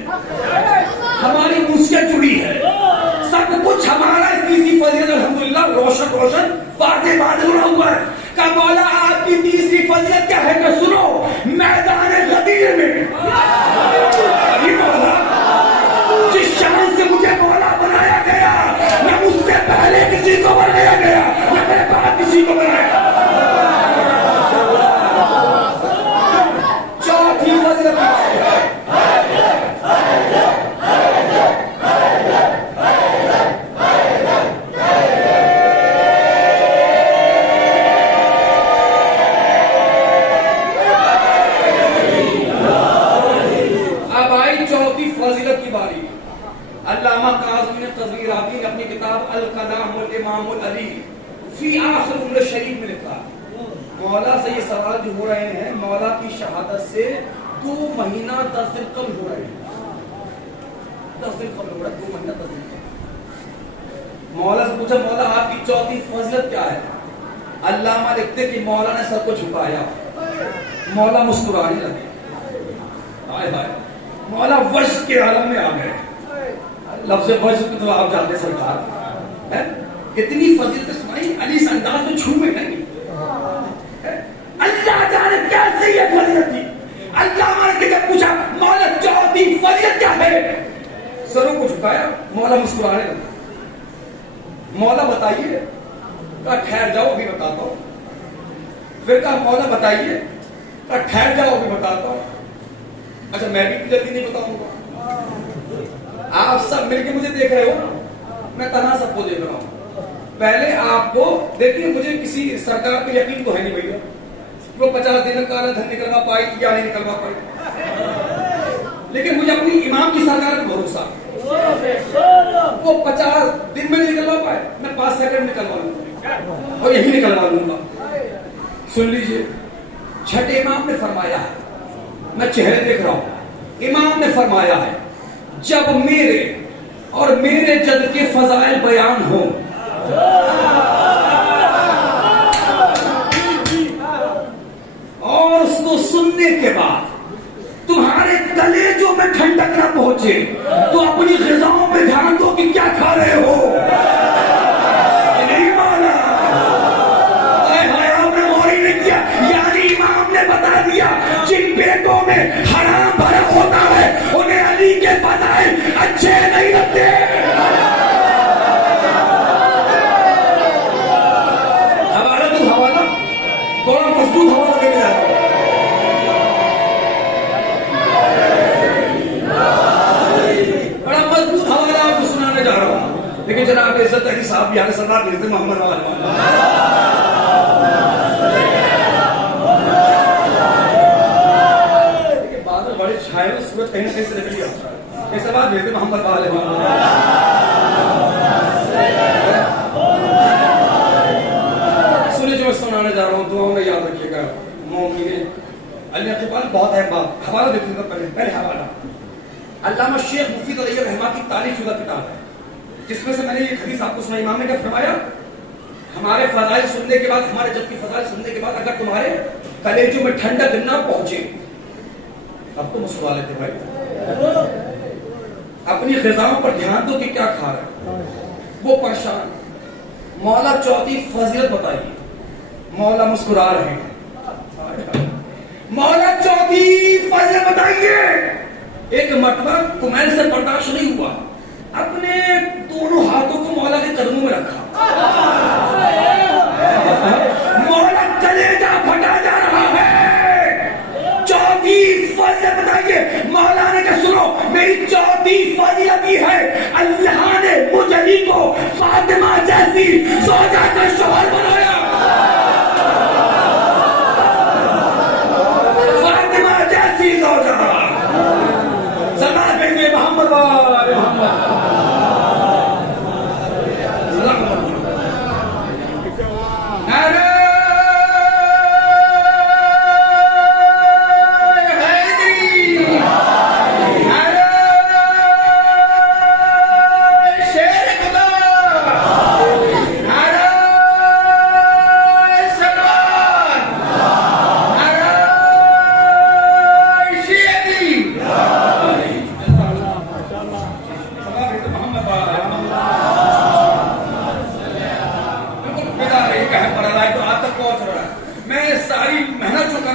हमारी मुस्किल जुड़ी है, सब कुछ हमारा तीसरी फजीलत अल्हम्दुलिल्लाह रोशन रोशन वादे वादे जुड़ा हुआ है। का मौला आपकी तीसरी फजीलत क्या है कि सुनो, मैदान गदीर में अभी मौला जिस शान से मुझे मौला बनाया गया, न मुझसे पहले किसी को बनाया गया, न मेरे बाद किसी को बनाया। चौथी फजीलत की बारी। अल्लामा काज़मी ने तज़वीराती ने अपनी किताब अल-कलाम वल इमाम अली फी आखिर उम्र शरीफ में लिखा, मौला से ये सवाल जो हो रहे हैं, मौला की शहादत से 2 महीना 10 दिन कम हो रहे हैं, 10 दिन कम हो रहा है, 2 महीना 10 दिन। मौला से पूछा, मौला आपकी चौथी फजीलत क्या है? अल्लामा लिखते कि मौला ने सब को झुकाया, मौला मुस्कुराने लगे, हाय हाय, मौला वश के आलम में आ गए। लफ्ज़ वश तो आप जानते सरकार है, इतनी फजीलत सुनाई, अली इस अंदाज में छूमे नहीं। अल्लाह जाने कैसे ये फजीलत थी। अल्लाह ने जब पूछा मौला चौथी फजीलत क्या है, सरों को झुकाया, मौला मुस्कुराने लगे। मौला बताइए, कहा ठहर जाओ अभी बताता हूं। फिर कहा मौला बताइए, कहा ठहर जाओ अभी बताता हूं। अच्छा मैं भी जल्दी नहीं बताऊंगा, आप सब मिलके मुझे देख रहे हो, मैं तन्हा सबको देख रहा हूं। पहले आपको देखिए, मुझे किसी सरकार पे यकीन तो है नहीं भैया, वो 50 दिन में काला धन निकलवा पाई या नहीं निकलवा पाई, लेकिन मुझे अपनी इमाम की सरकार पर भरोसा, वो 50 दिन में नहीं निकलवा पाए, मैं 5 सेकंड निकलवा लूंगा और यही निकलवा लूंगा। सुन लीजिए, छठे इमाम ने फरमाया है, मैं चेहरे देख रहा हूं, इमाम ने फरमाया है, जब मेरे और मेरे जद के फजाइल बयान हो, और उसको सुनने के बाद तुम्हारे कलेजों में ठंडक ना पहुंचे, तो अपनी ग़िज़ाओं पे ध्यान दो कि क्या खा रहे हो। नहीं माना, आपने गौर नहीं किया, यानी इमाम ने बता दिया जिन पेटों में हराम भरा होता है उन्हें अली के फज़ाइल अच्छे नहीं लगते। हवाला तू हवाला, थोड़ा मजबूत हवाला लेके जाता हूं। बड़ा मजबूत हवाला आपको सुनाने जा रहा हूं, लेकिन जनाब इज्जत अली साहब भी आगे सरदार मिलते मोहम्मद बड़े छाए, सूरज कहीं ना कहीं से निकली आता है, कैसे बात भेजते मोहम्मद वाले। सुनिए जो मैं सुनाने जा रहा हूँ, दुआओं में याद रखिएगा। मोमिन अली अक़बाल बहुत है बात, हवाला देते हैं पहले हवाला। अल्लामा शेख मुफीद अलैहि रहमा की तारीफ शुदा किताब है, जिसमें से मैंने ये हदीस आपको सुनाई। इमाम ने क्या फरमाया, हमारे फज़ाइल सुनने के बाद, हमारे जब की फज़ाइल सुनने के बाद अगर तुम्हारे कलेजों में ठंडक न पहुंचे, अब तो मुस्कुरा लेते भाई। अपनी ग़िज़ाओं पर ध्यान दो कि क्या खा रहे, वो परेशान। मौला चौथी फजीलत बताइए, मौला मुस्कुरा रहे हैं। मौला चौथी फजीलत बताइए। एक मरतबा कुमैल से बर्दाश्त नहीं हुआ, अपने दोनों हाथों को मौला के कदमों में रखा, मौला कलेजा फटा जा रहा है। चौथी फजीलत बताइए। मौला ने कहा सुनो, मेरी चौथी फजीलत ये है, अल्लाह ने मुझ अली को फातिमा जैसी ज़ौजा का शौहर बनाया। फातिमा जैसी ज़ौजा, सलाम भेजिए मोहम्मद वाले मोहम्मद।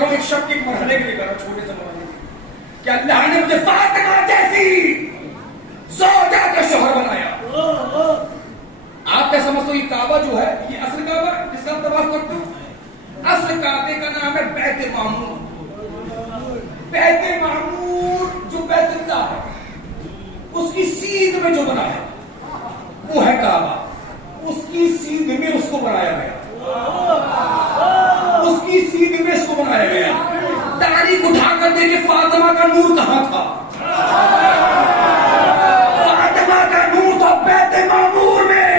रहा हूं एक शब्द के मरहले के लिए कर रहा हूं, छोटे से मरहले कि अल्लाह ने मुझे फातिमा जैसी ज़ौजा का शौहर बनाया। आप क्या समझते हो ये काबा जो है ये असल काबा जिसका आप तवाफ करते हो? असल काबे का नाम है बैत मामूर। बैत मामूर जो बैतुल्लाह है उसकी सीध में जो बना है वो है काबा। उसकी सीध में उसको बनाया गया, उसकी सीध में इसको बनाया गया। तारीख उठाकर देखे फातिमा का नूर कहां था? फातिमा का नूर था बैत मामूर में।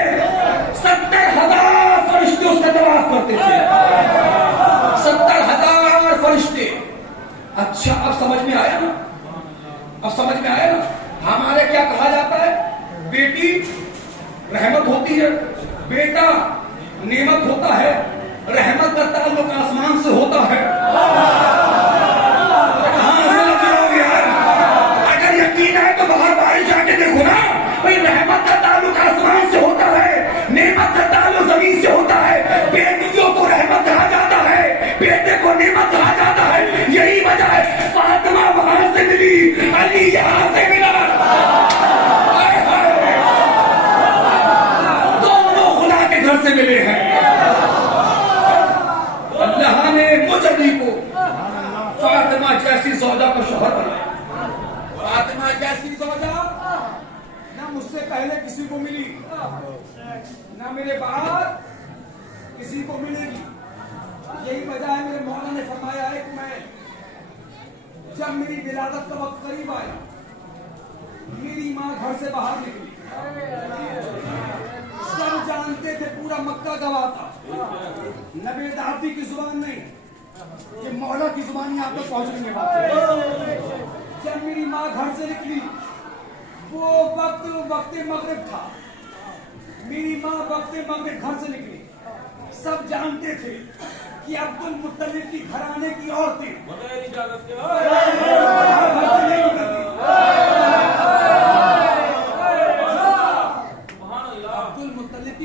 70,000 फरिश्ते उसका तवाफ करते थे, 70,000 फरिश्ते। अच्छा अब समझ में आया ना? अब समझ में आया ना? हमारे क्या कहा जाता है? बेटी रहमत होती है, बेटा नेमत होता है। रहमत का ताल्लुक आसमान से होता है। कहां से लग रहे हो यार? अगर यकीन है तो बाहर बारिश आके देखो ना भाई। रहमत का ताल्लुक आसमान से होता है, नेमत का ताल्लुक जमीन से होता है। बेटियों को रहमत कहा जाता है, बेटे को नेमत कहा जाता है। यही वजह है फातिमा वहां से मिली, अली यहां से मिला। घर से मिले हैं। अल्लाह ने मुझ अली को फातिमा जैसी ज़ौजा का शौहर बनाया। फातिमा जैसी ज़ौजा ना मुझसे पहले किसी को मिली, ना मेरे बाद किसी को मिलेगी। यही वजह है मेरे मौला ने फरमाया है कि मैं जब मेरी विलादत का वक्त करीब आया, मेरी मां घर से बाहर निकली। सब जानते थे, पूरा मक्का गवाह था। नबी दादी की जुबान नहीं, ये मौला की जुबान यहाँ तक पहुंचने के बाद जब मेरी माँ घर से निकली वो वक्त मगरिब था। मेरी माँ वक्त मगरिब घर से निकली। सब जानते थे कि अब्दुल मुत्तलिब की घराने की औरतें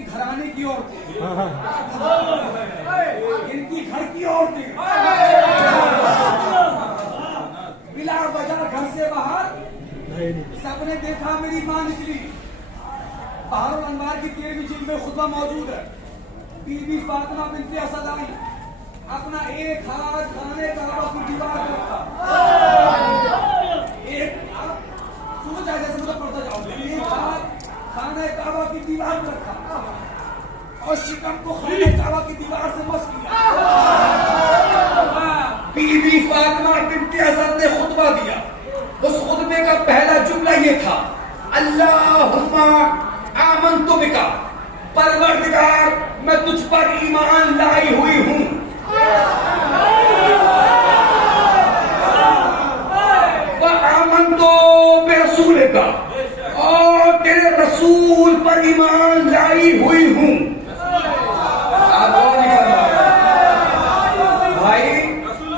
घराने की औरतें, इनकी घर की औरतें बिला वजह घर से बाहर। सबने देखा मेरी मां निकली। बहरुल अनवार की 13वीं जिल्द में खुतबा मौजूद है। बीबी फातिमा बिन्ते असद आई, अपना एक हाथ खाने काबा की दीवार पर रखा। एक सोचा जैसे मतलब पढ़ता जाओगे, एक हाथ खाने काबा की दीवार पर रखा और शिकम को खाने काबा की दीवार से मस किया। बीबी फातिमा बिन्ते असद ने खुतबा दिया। उस खुतबे का पहला जुमला ये था, अल्लाहुम्मा आमन्तु बिका, परवरदिगार मैं तुझ पर ईमान लाई हुई हूं। व आमन्तु बिरसूलिका, और तेरे रसूल पर ईमान लाई हुई हूं। भाई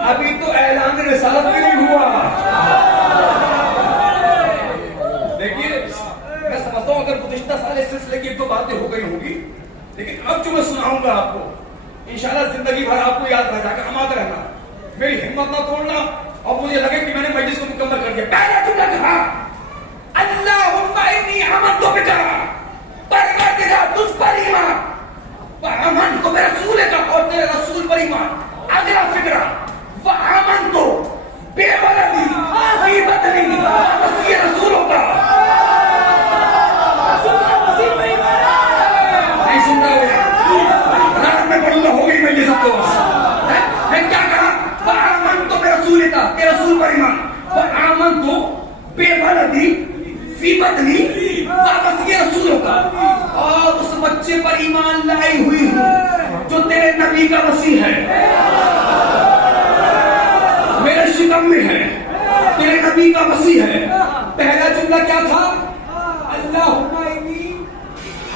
अभी तो ऐलान रिसालत भी नहीं हुआ। देखिए मैं समझता हूं अगर गुज़िश्ता साल इस सिलसिले की तो बातें हो गई होगी, लेकिन अब जो मैं सुनाऊंगा आपको इंशाल्लाह जिंदगी भर आपको याद रह जाकर हमारा रहना। मेरी हिम्मत ना तोड़ना और मुझे लगे कि मैंने मजलिस को मुकम्मल कर दिया। पहला जुमला कहा, अल्लाहुम्मा इन्नी आमन्तु बिका, परवरदिगार तुझ पर ईमान, व आमन्तु बिरसूलिका, और तेरे रसूल पर ईमान। अगला फिक्रा, व आमन्तु बिवलदी फी बतनी, बस ये रसूल होगा। नहीं सुन रहे हो? रात में पढ़ूंगा, हो गई मैं ये सब तो मैं क्या कहा, व आमन्तु बिरसूलिका, तेरे रसूल पर ईमान, व आमन्तु बिवलदी फी बतनी, वापस ये रसूल होगा। और उस बच्चे पर ईमान लाई हुई हूं जो तेरे नबी का वसी है, मेरे शिकम में है, तेरे नबी का वसी है। पहला जुमला क्या था, अल्लाहुम्मा इन्नी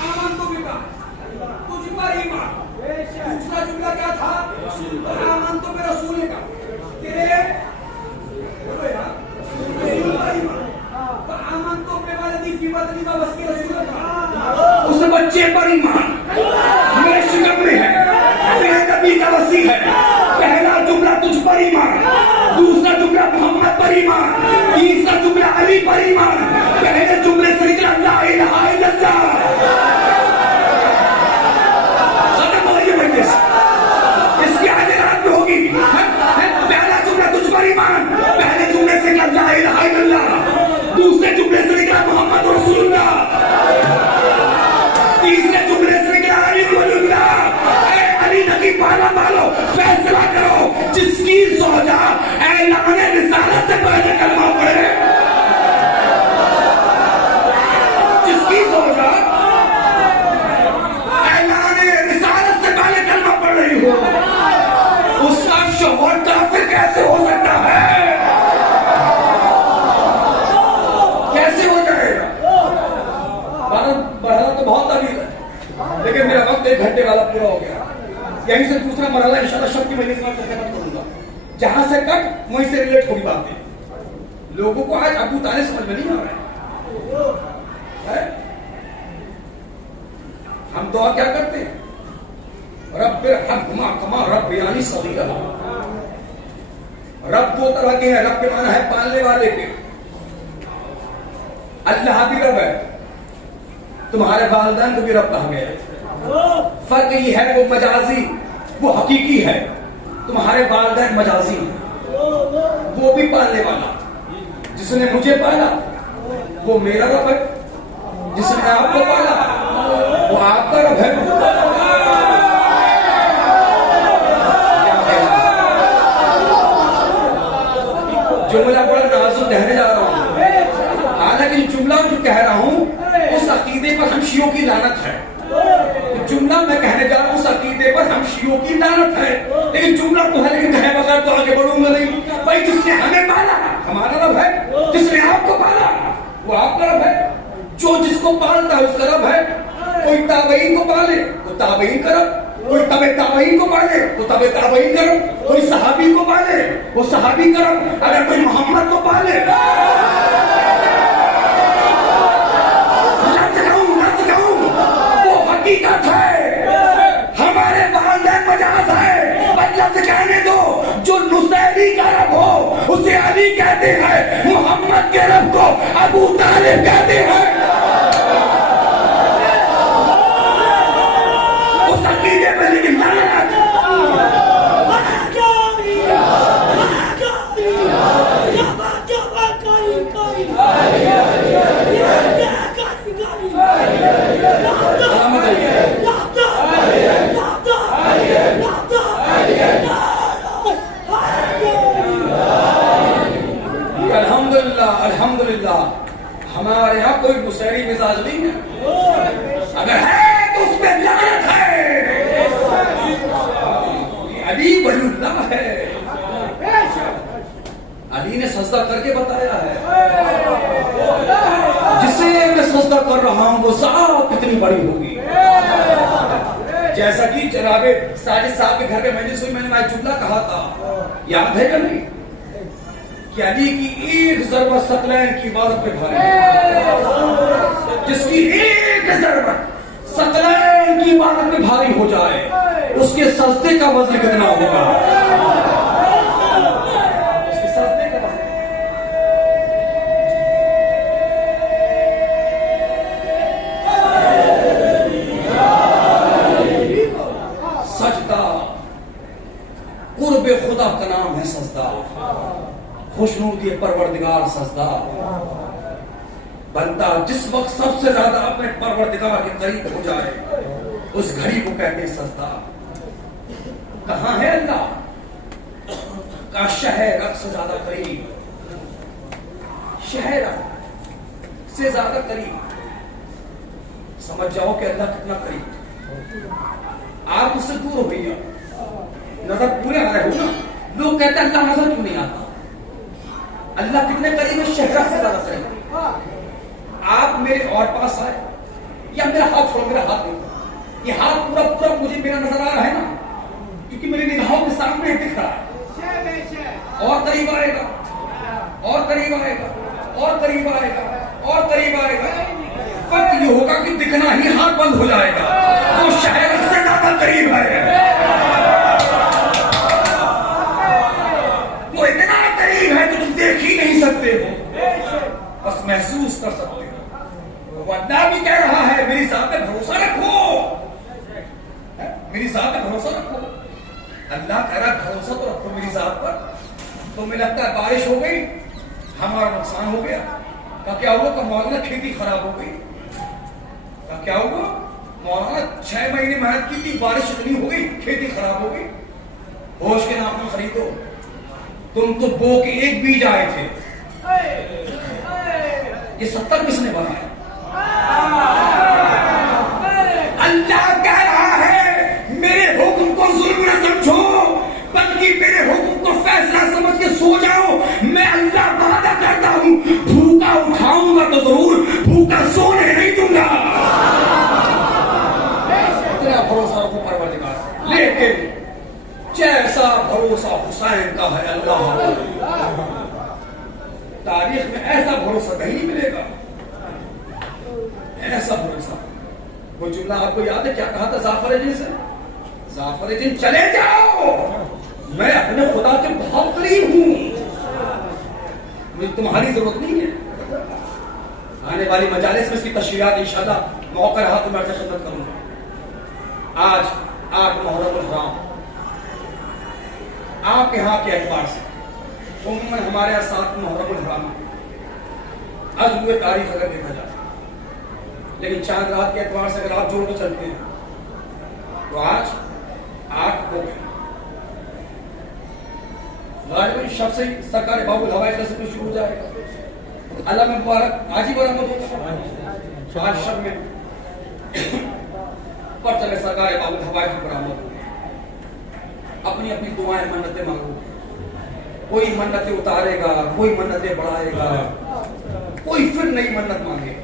आमन्तु बिका, तुझ पर ईमान। दूसरा जुमला क्या था, आमन्तु बिरसूलिका, तेरे उस बच्चे पर ईमान, मेरे शिकम में है, मेरे नबी का वसी है। पहला जुमला तुझ पर ईमान, दूसरा जुमला मोहम्मद पर ईमान, तीसरा जुमला अली पर ईमान। पहले जुमले से निकला ला इलाहा इल्लल्लाह। खत्म हो ये मजलिस, इसकी आगे रात में होगी। पहला जुमला तुझ पर ईमान, पहले जुमले से निकला ला इलाहा इल्लल्लाह, दूसरे जुमले से निकला मोहम्मद रसूलुल्लाह, तीसरे जुमले से निकला अली वलीउल्लाह। अली नकी पाला मालो, फैसला करो जिसकी सौदा ऐलाने रिसालत से पहले कलमा पढ़े, जिसकी सौदा ऐलाने रिसालत से पहले कलमा पढ़ रही हो, उसका शौहर काफिर कैसे हो सकता है? कैसे हो जाएगा? बढ़ाना तो बहुत अभी है, लेकिन मेरा वक्त 1 घंटे वाला पूरा हो गया। यहीं से दूसरा मरहला इंशाल्लाह शब की मजलिस में खत्म करूंगा। जहां से कट वहीं से रिलेट होगी बातें। लोगों को आज अबू तालिब समझ में नहीं आ रहा है। हम दुआ क्या करते हैं? रब्बिरहम्हुमा कमा रब्बयानी सगीरा। रब 2 तरह के हैं। रब के माना है पालने वाले के, अल्लाह भी रब है, तुम्हारे वालिदैन को भी रब कहा गया है। फर्क ये है वो मजाजी, वो हकीकी है। तुम्हारे वालिदैन मजाजी हैं, वो भी पालने वाला। जिसने मुझे पाला वो मेरा रब है, जिसने आपको पाला वो आपका रब है। जुमला बड़ा नाजुक कहने जा रहा हूं, हालांकि जुमला जो कह रहा हूं उस अकीदे पर हम शियों की लानत है। जुमला मैं कहने जा रहा हूं उस अकीदे पर हम शियों की लानत है, लेकिन जुमला तो है, लेकिन कहे बगैर तो आगे बढ़ूंगा नहीं। भाई जिसने हमें पाला हमारा रब है, जिसने आपको पाला वो आपका रब है, जो जिसको पालता है उसका रब है। कोई ताबईन को पाले तो ताबईन का रब, कोई तबे ताबईन को पाले तो तबे ताबईन का रब, कोई सहाबी को पाले वो सहाबी का रब। अगर कोई मोहम्मद को पाले, हकीकत है, हमारे वालिदैन मजाज है। मतलब से कहने दो, जो नुसैरी का रब हो उसे अली कहते हैं, मोहम्मद के रब को अबू तालिब कहते हैं। उस अकीदे में लेकिन लानत। अल्हम्दुलिल्लाह अल्हम्दुलिल्लाह, हमारे यहाँ कोई मुसैरी मिजाज नहीं है। अगर है तो उसमें लानत है। अली वलीउल्लाह है, अली ने सजदा करके बताया है, जिसे मैं सजदा कर रहा हूं वो ज़ात कितनी बड़ी होगी। जैसा कि जनाबे साजिद साहब के घर में मजलिस हुई, मैंने जुमला कहा था, याद है क्या नहीं, कि अली की एक ज़रबत सकलैन की इबादत पे भारी, जिसकी एक ज़रबत सकलैन की इबादत पे भारी हो जाए उसके सजदे का वज़न कितना होगा? उसके सजदे का वज़न। सजदा कुर्बे खुदा का नाम है सजदा, खुशनूदी परवरदिगार सजदा। बंदा जिस वक्त सबसे ज्यादा अपने परवरदिगार के करीब हो जाए उस घड़ी को कहते हैं सजदा। कहां है अल्लाह का शहर से ज्यादा करीब, शहर से ज्यादा करीब। समझ जाओ कि अल्लाह कितना करीब। आप उससे दूर हो भैया, नजर पूरे आ रहे हो ना। लोग कहते हैं अल्लाह नजर क्यों नहीं आता? अल्लाह कितने करीब है? शहर से ज्यादा करीब। आप मेरे और पास आए या मेरा हाथ छोड़ो, मेरा हाथ देखो, ये हाथ पूरा पूरा मुझे मेरा नजर आ रहा है ना, क्योंकि मेरी निगाहों के सामने दिख रहा है। और करीब आएगा, और करीब आएगा, और करीब आएगा, और करीब आएगा। वक्त ये होगा कि दिखना ही हाथ बंद हो जाएगा, तो शहर से ज्यादा करीब है। तुम्हें लगता है बारिश हो गई, हमारा नुकसान हो गया? का क्या हुआ? का मौलाना खेती खराब हो गई? का क्या हुआ? मौलाना 6 महीने मेहनत की थी, बारिश इतनी हो गई, खेती खराब हो गई? होश के नाम पर खरीदो। तुम तो बो के एक बीज आए थे, ये 70 किसने बनाया? अल्लाह कह रहा है मेरे हुक्म को जुल्म न समझो, बल्कि मेरे हुक्म को फैसला समझ के सो जाओ। मैं अल्लाह वादा करता हूं, भूखा उठाऊंगा तो जरूर, भूखा सोने नहीं दूंगा। इतना भरोसा रखो परवरदिगार। लेकिन जैसा भरोसा हुसैन का है अल्लाह, तारीख में ऐसा भरोसा कहीं नहीं मिलेगा, ऐसा भरोसा। वो जुमला आपको याद है क्या कहा था जाफर जी से? जाफर जी चले जाओ, मैं अपने खुदा के बहुत करीब हूं, मुझे तुम्हारी जरूरत नहीं है। आने वाली मजालिस में इसकी तशरीहात इंशाअल्लाह मौका रहा तो मैं खिदमत करूंगा। आज 8 मुहर्रम हराम, आप यहाँ के एतबार से उम्मन हमारे यहाँ 7 मुहर्रम हराम आज हुए तारीख अगर देखा जाए, लेकिन चांद रात के एतबार से अगर आप जोड़ के चलते हैं तो आज 8 हो गए। शब से सरकार बाबुल हवाई से कुछ शुरू हो जाएगा। अल्लाह में मुबारक आज ही बरामद होगा, आज शब में पर चले सरकार बाबुल हवाई की बरामद होगी। अपनी अपनी दुआएं मन्नतें मांगो, कोई मन्नतें उतारेगा, कोई मन्नतें बढ़ाएगा, कोई फिर नई मन्नत मांगे।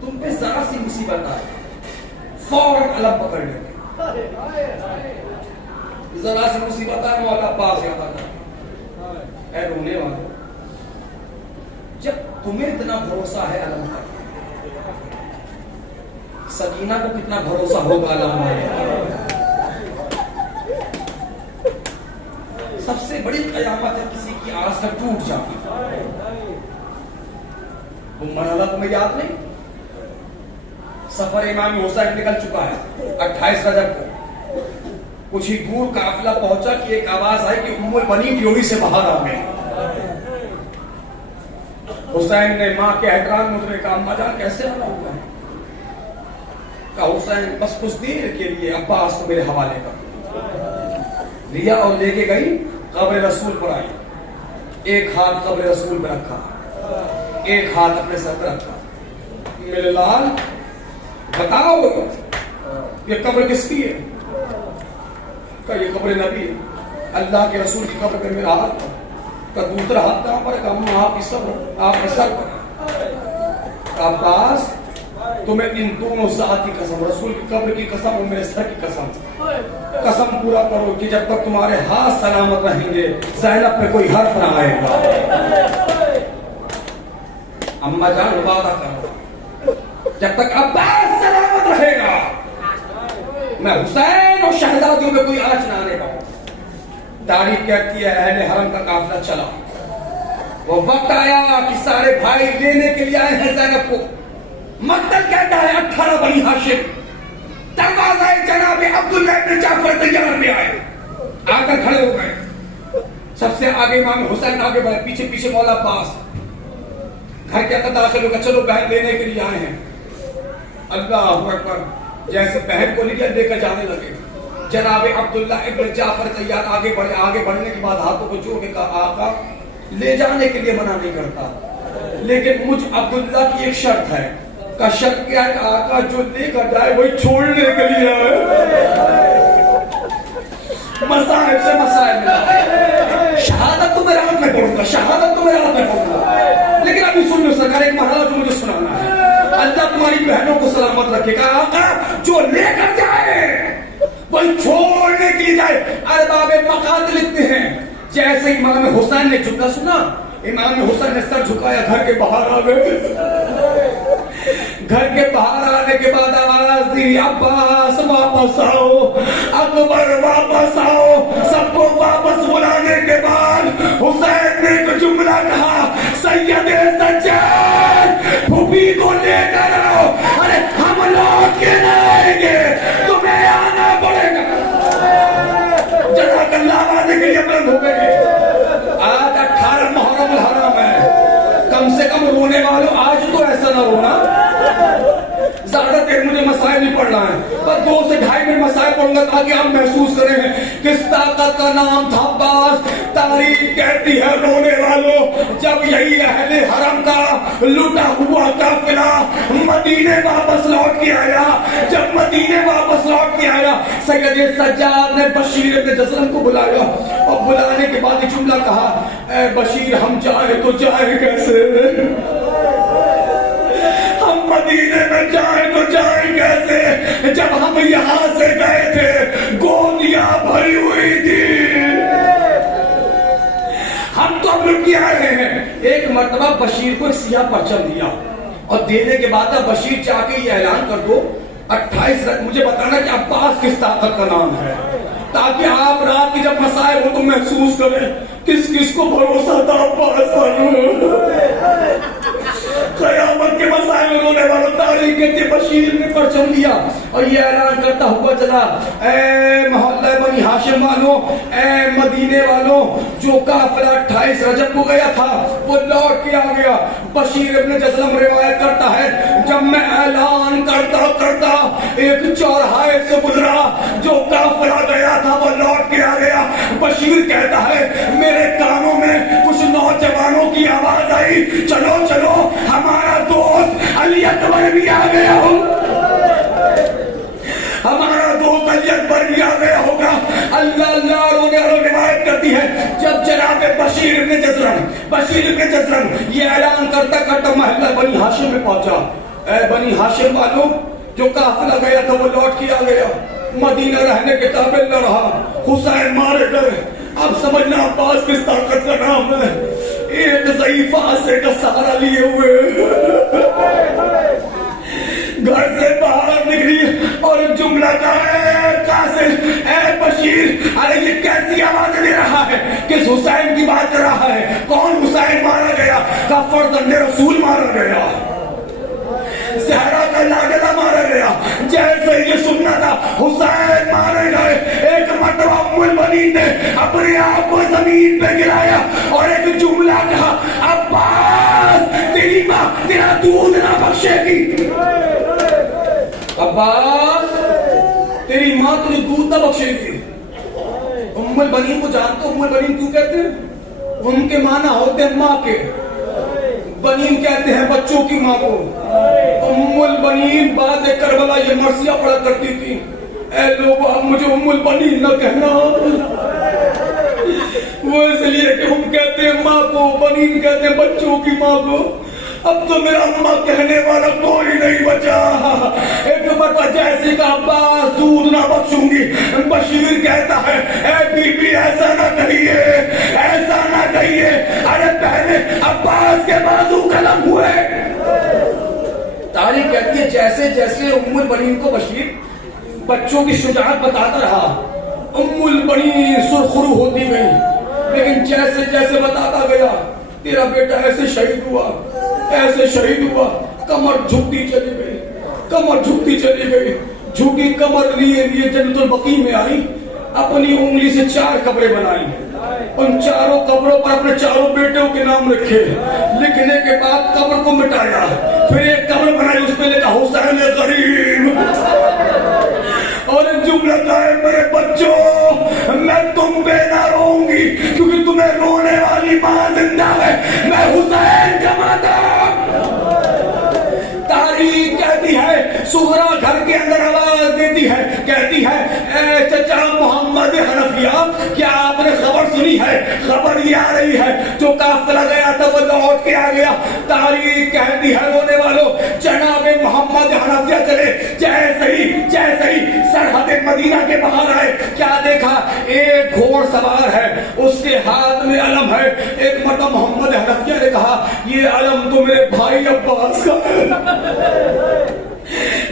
तुम पे जरा सी मुसीबत आए फौरन अलग पकड़ लेते, जरा सी मुसीबत आए मौला पास याद आता है रोने वाले। जब तुम्हें इतना भरोसा है अलम पर, सकीना को कितना भरोसा होगा अलम पर? सबसे बड़ी कयामत है किसी की आस तक टूट जाती। वो मरहला तुम्हें याद नहीं? सफर इमाम हुसैन निकल चुका है 28 रजब को। कुछ ही दूर काफिला पहुंचा कि एक आवाज आई कि उम्मुल बनी ड्योढ़ी से बाहर आ गए। हुसैन ने मां के एहतराम में उतरे, कहा अम्मा जान कैसे आना हुआ? कहा हुसैन बस कुछ देर के लिए अब्बास को मेरे हवाले कर लिया और लेके गई, कब्र रसूल पर आई। एक हाथ कब्र रसूल पर रखा, एक हाथ अपने सर पर रखा। मेरे लाल बताओ ये कब्र किसकी है? का ये कब्र नबी है, अल्लाह के रसूल की कब्र पे मेरा हाथ का दूसरा हाथ कहां पर? अम्मा आपकी सर, आपके सर पर। अब्बास तुम्हें इन दोनों जात की कसम, रसूल की कब्र की कसम और मेरे सर की कसम, कसम पूरा करो कि जब तक तुम्हारे हाथ सलामत रहेंगे ज़ैनब पे कोई हर्फ ना आएगा। अम्मा जान वादा करो जब तक अब्बास सलामत रहेगा मैं हुसैन और शहजादियों में कोई आंच ना आने पाऊं। तारीख कहती है अहले हरम का काफिला चला, वो वक्त आया कि सारे भाई लेने के लिए आए हैं ज़ैनब को। मक्तल कहता है 18 बनी हाशिम दरवाज़ा जनाब अब्दुल्लाह इब्न जाफर तैयार में आए, आकर खड़े हो गए। सबसे आगे इमाम हुसैन आगे बढ़े, पीछे पीछे मौला अब्बास। घर के अंदर दाखिल होकर चलो बहन लेने के लिए आए हैं। अल्लाह अकबर, जैसे बहन को लेकर जाने लगे, जनाब अब्दुल्ला इब्न जाफर तैयार आगे बढ़े। आगे बढ़ने के बाद हाथों को जोड़ के कहा आका ले जाने के लिए मना नहीं करता, लेकिन मुझ अब्दुल्ला की एक शर्त है। का शर्त क्या है? आका जो लेकर जाए वही छोड़ने के लिए है। मसाइब से मसाइब मिला। शहादत तो मेरे हाथ में पड़ूंगा, शहादत तो मेरे हाथ में पड़ूंगा, लेकिन अभी सुन लो सरकार, एक मरहला जो मुझे सुनाना है। अल्लाह तुम्हारी बहनों को सलामत रखेगा। आका जो लेकर जाए वही छोड़ने के लिए जाए। अरे बाबे मकात लिखते हैं, जैसे इमाम हुसैन ने जुमला सुना, इमाम हुसैन ने सर झुकाया, घर के बाहर आ गए। घर के बाहर आने के बाद आवाज दी अब्बास वापस आओ, अकबर वापस आओ। सबको वापस बुलाने के बाद हुसैन ने तो जुमला कहा, सैयद सज्जाद फूफी को लेकर आओ। अरे हम लौट के न आएंगे, तुम्हें आना पड़ेगा। जनाब अल्लाह आने के लिए बुलंद हो गए। हो ना? ज्यादा देर मुझे मसाइल नहीं पढ़ना है, बस 2 से 2.5 मिनट मसाइल पढ़ूंगा ताकि आप महसूस करें किस ताकत का नाम था अब्बास। तारीख कहती है रोने वालों, जब यही अहले हरम का लूटा हुआ काफिला मदीने वापस लौट के आया, जब मदीने वापस लौट के आया, सैयद सज्जाद ने बशीर इब्न जसलम को बुलाया और बुलाने के बाद एक जुमला कहा, ए बशीर हम जाए तो जाए कैसे? हम मदीने में जाए तो जाए कैसे जब हम यहां से गए थे गोलियां भरी हुई थी, हम तो अब लुट के आ रहे हैं। एक मर्तबा बशीर को सिया परचम दिया और देने के बाद बशीर जाके ये ऐलान कर दो 28 मुझे बताना कि अब्बास किस ताकत का नाम है, ताकि आप रात की जब मसाइल हो तो महसूस करें किस किस को भरोसा था अब्बास पर। कयामत के मसाइल रोने वालों तारीख के बशीर ने परचम दिया और ये ऐलान करता हुआ चला, ए मोहल्ला बनी हाशिम वालों, ए मदीने वालों, जो काफिला 28 रजब को गया था वो लौट के आ गया। बशीर इब्न जसलम रिवायत करता है, जब मैं ऐलान करता करता एक चौराहे से गुजरा, जो काफिला गया था वो लौट के आ गया। बशीर कहता है मेरे कानों में कुछ नौजवानों की आवाज आई, चलो चलो हमारा दोस्त अली अकबर भी आ गया हो, हमारा दोस्त अली अकबर भी आ गया होगा। अल्लाह अल्लाह रोने वालों रिवायत करती है, जब जनाब बशीर इब्न जसलम ये ऐलान करता करता महल्ला बनी हाशिम में पहुंचा, ए बनी हाशिम वालों, जो काफिला गया था वो लौट के आ गया, मदीना रहने के काबिल न रहा, हुसैन मारे गए। अब समझना अब्बास किस ताकत का नाम है, एक ज़ईफ़ा से का सहारा लिए हुए घर से बाहर निकली और जुमला का कासिम, ए बशीर, अरे ये कैसी आवाज दे रहा है, किस हुसैन की बात कर रहा है, कौन हुसैन मारा गया? का फर्जंदे रसूल मारा गया, सहरा का लाडला मारा गया। जैसे ये सुनना था हुसैन मारे गए, एक मरतबा उम्मुल बनीन ने अपने आप को जमीन पे गिराया और एक जुमला कहा, अब्बास तेरी माँ तेरा दूध ना बख्शेगी, अब्बास तेरी माँ तुझे दूध ना बख्शेगी। उम्मुल बनीन को जानते हो उम्मुल बनीन क्यों कहते हैं? उनके माना होते हैं माँ के, बनीन कहते हैं बच्चों की माँ को। उम्मुल बनीन बाद करबला ये मरसिया पढ़ा करती थी, ऐ लोगों अब मुझे उम्मुल बनीन न कहना, वो इसलिए कि हम कहते हैं माँ को, बनीन कहते हैं बच्चों की माँ को। अब तो मेरा अम्मा कहने वाला कोई नहीं बचा। एक मरतबा जैसे का अब्बास दूध ना बख्शूंगी, बशीर कहता है ऐ बीबी ऐसा ना कहिए, ऐसा ना कहिए, अरे पहले अब्बास के बाजू कलम हुए। तारीख कहती है जैसे जैसे उम्मुल बनीन को बशीर बच्चों की शुजाअत बताता रहा, उम्मुल बनीन सुरखरू होती गई, लेकिन जैसे जैसे बताता गया तेरा बेटा ऐसे शहीद हुआ, ऐसे शहीद हुआ, कमर झुकती चली गई, कमर झुकती चली गई, झुकी कमर लिए लिए जन्नतुल बकी में आई, अपनी उंगली से 4 कब्रें बनाई, उन चारों कब्रों पर अपने चारों बेटों के नाम रखे, लिखने के बाद कब्र को मिटाया, फिर एक कब्र बनाई, उसमें लिखा हुसैन गरीब, और एक जुमला है मेरे बच्चों मैं तुम पे ना रोऊंगी क्योंकि तुम्हें रोने वाली मां जिंदा है, मैं हुसैन का माता। तारीख कहती है सुगरा घर के अंदर आवाज देती है, कहती है ए चचा मोहम्मद हनफिया, क्या आपने खबर सुनी है? खबर ये आ रही है जो काफिला गया था वो लौट के आ गया। तारीख कहती है रोने वालों, जनाब मोहम्मद हनफिया चले, जैसे ही सरहद मदीना के बाहर आए, क्या देखा? एक घोड़ सवार है, उसके हाथ में अलम है। एक मरतबा मोहम्मद हनफिया ने कहा ये अलम तो मेरे भाई अब्बास का है,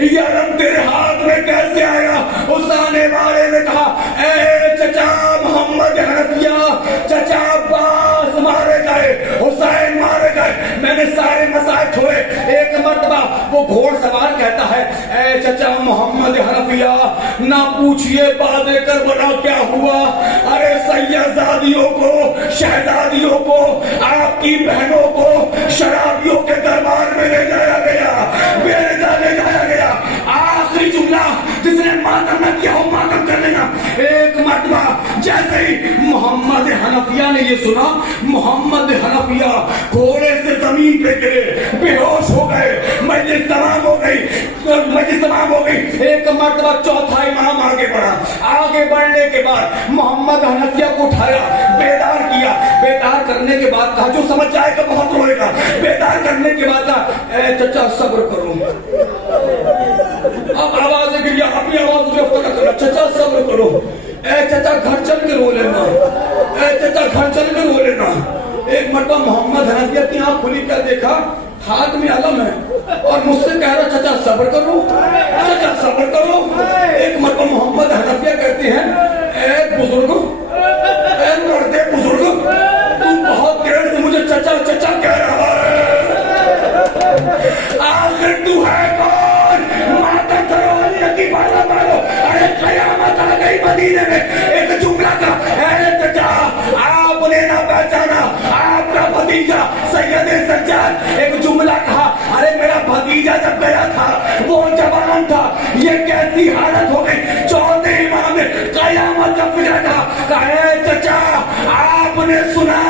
ये अलम तेरे हाथ में कैसे आया? उस आने वाले ने कहा ए चचा मोहम्मद हनफिया, चचा अब्बास मारे गए, हुसैन मारे गए, मैंने सारे मसाइल छोड़े। एक मर्तबा वो घोड़ सवार कहता है ए चचा मोहम्मद हनफिया, ना पूछिए बाद करबला क्या हुआ, अरे सैयदादियों को, शहजादियों को, आपकी बहनों को शराबियों के दरबार में ले जाया गया, मोहम्मद हनफिया ने ये सुना, मोहम्मद हनफिया घोड़े से जमीन पे गिरे, बेहोश हो गए, मजलिस तमाम हो गई, मजलिस तमाम हो गई। एक मर्तबा चौथा इमाम आगे बढ़ा, आगे बढ़ने के बाद मोहम्मद हनफिया को उठाया, बेदार किया, बेदार करने के बाद कहा, जो समझ जाएगा बहुत रोएगा, बेदार करने के बाद कहा, ए चचा सब्र करो। अब आवाज गिरी, अपनी आवाज में पता करना, चचा सब्र करो, ए चचा घर चल के रो लेना, ए चचा घर चल के रो लेना। एक मरतबा मोहम्मद हनफिया की आंख खुली, क्या देखा, हाथ में अलम है और मुझसे कह रहा चचा सब्र करो, चचा सब्र करो। एक मरतबा मोहम्मद हनफिया कहते हैं, ए बुजुर्ग, ए मर्दे बुजुर्ग, तू बहुत देर से मुझे चचा चचा कह रहा है, आखिर तू है कौन? माता करो, अल्लाह की बाला मारो, अरे कयामत आ गई मदीने में। एक जुमला का, अरे चचा आपने ना पहचाना, आपका भतीजा सैयद सज्जाद। एक जुमला कहा, अरे मेरा भतीजा जब गया था वो जवान था, ये कैसी हालत हो गई। चौथे इमाम ने कयामत का फिक्र था, कहे चचा आपने सुना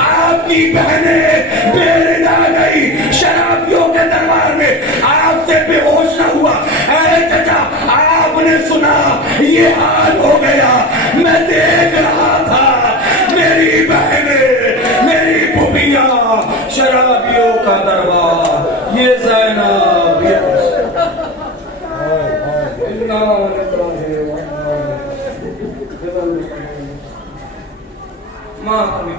आपकी बहनें बेरिदा गई शराबियों के दरबार में, आपसे बेहोश न हुआ। अरे चचा आपने सुना ये हाल हो गया, मैं देख रहा था मेरी बहनें, मेरी बुबिया शराबियों का दरबार, ये ज़ैनब, ये माँ कभी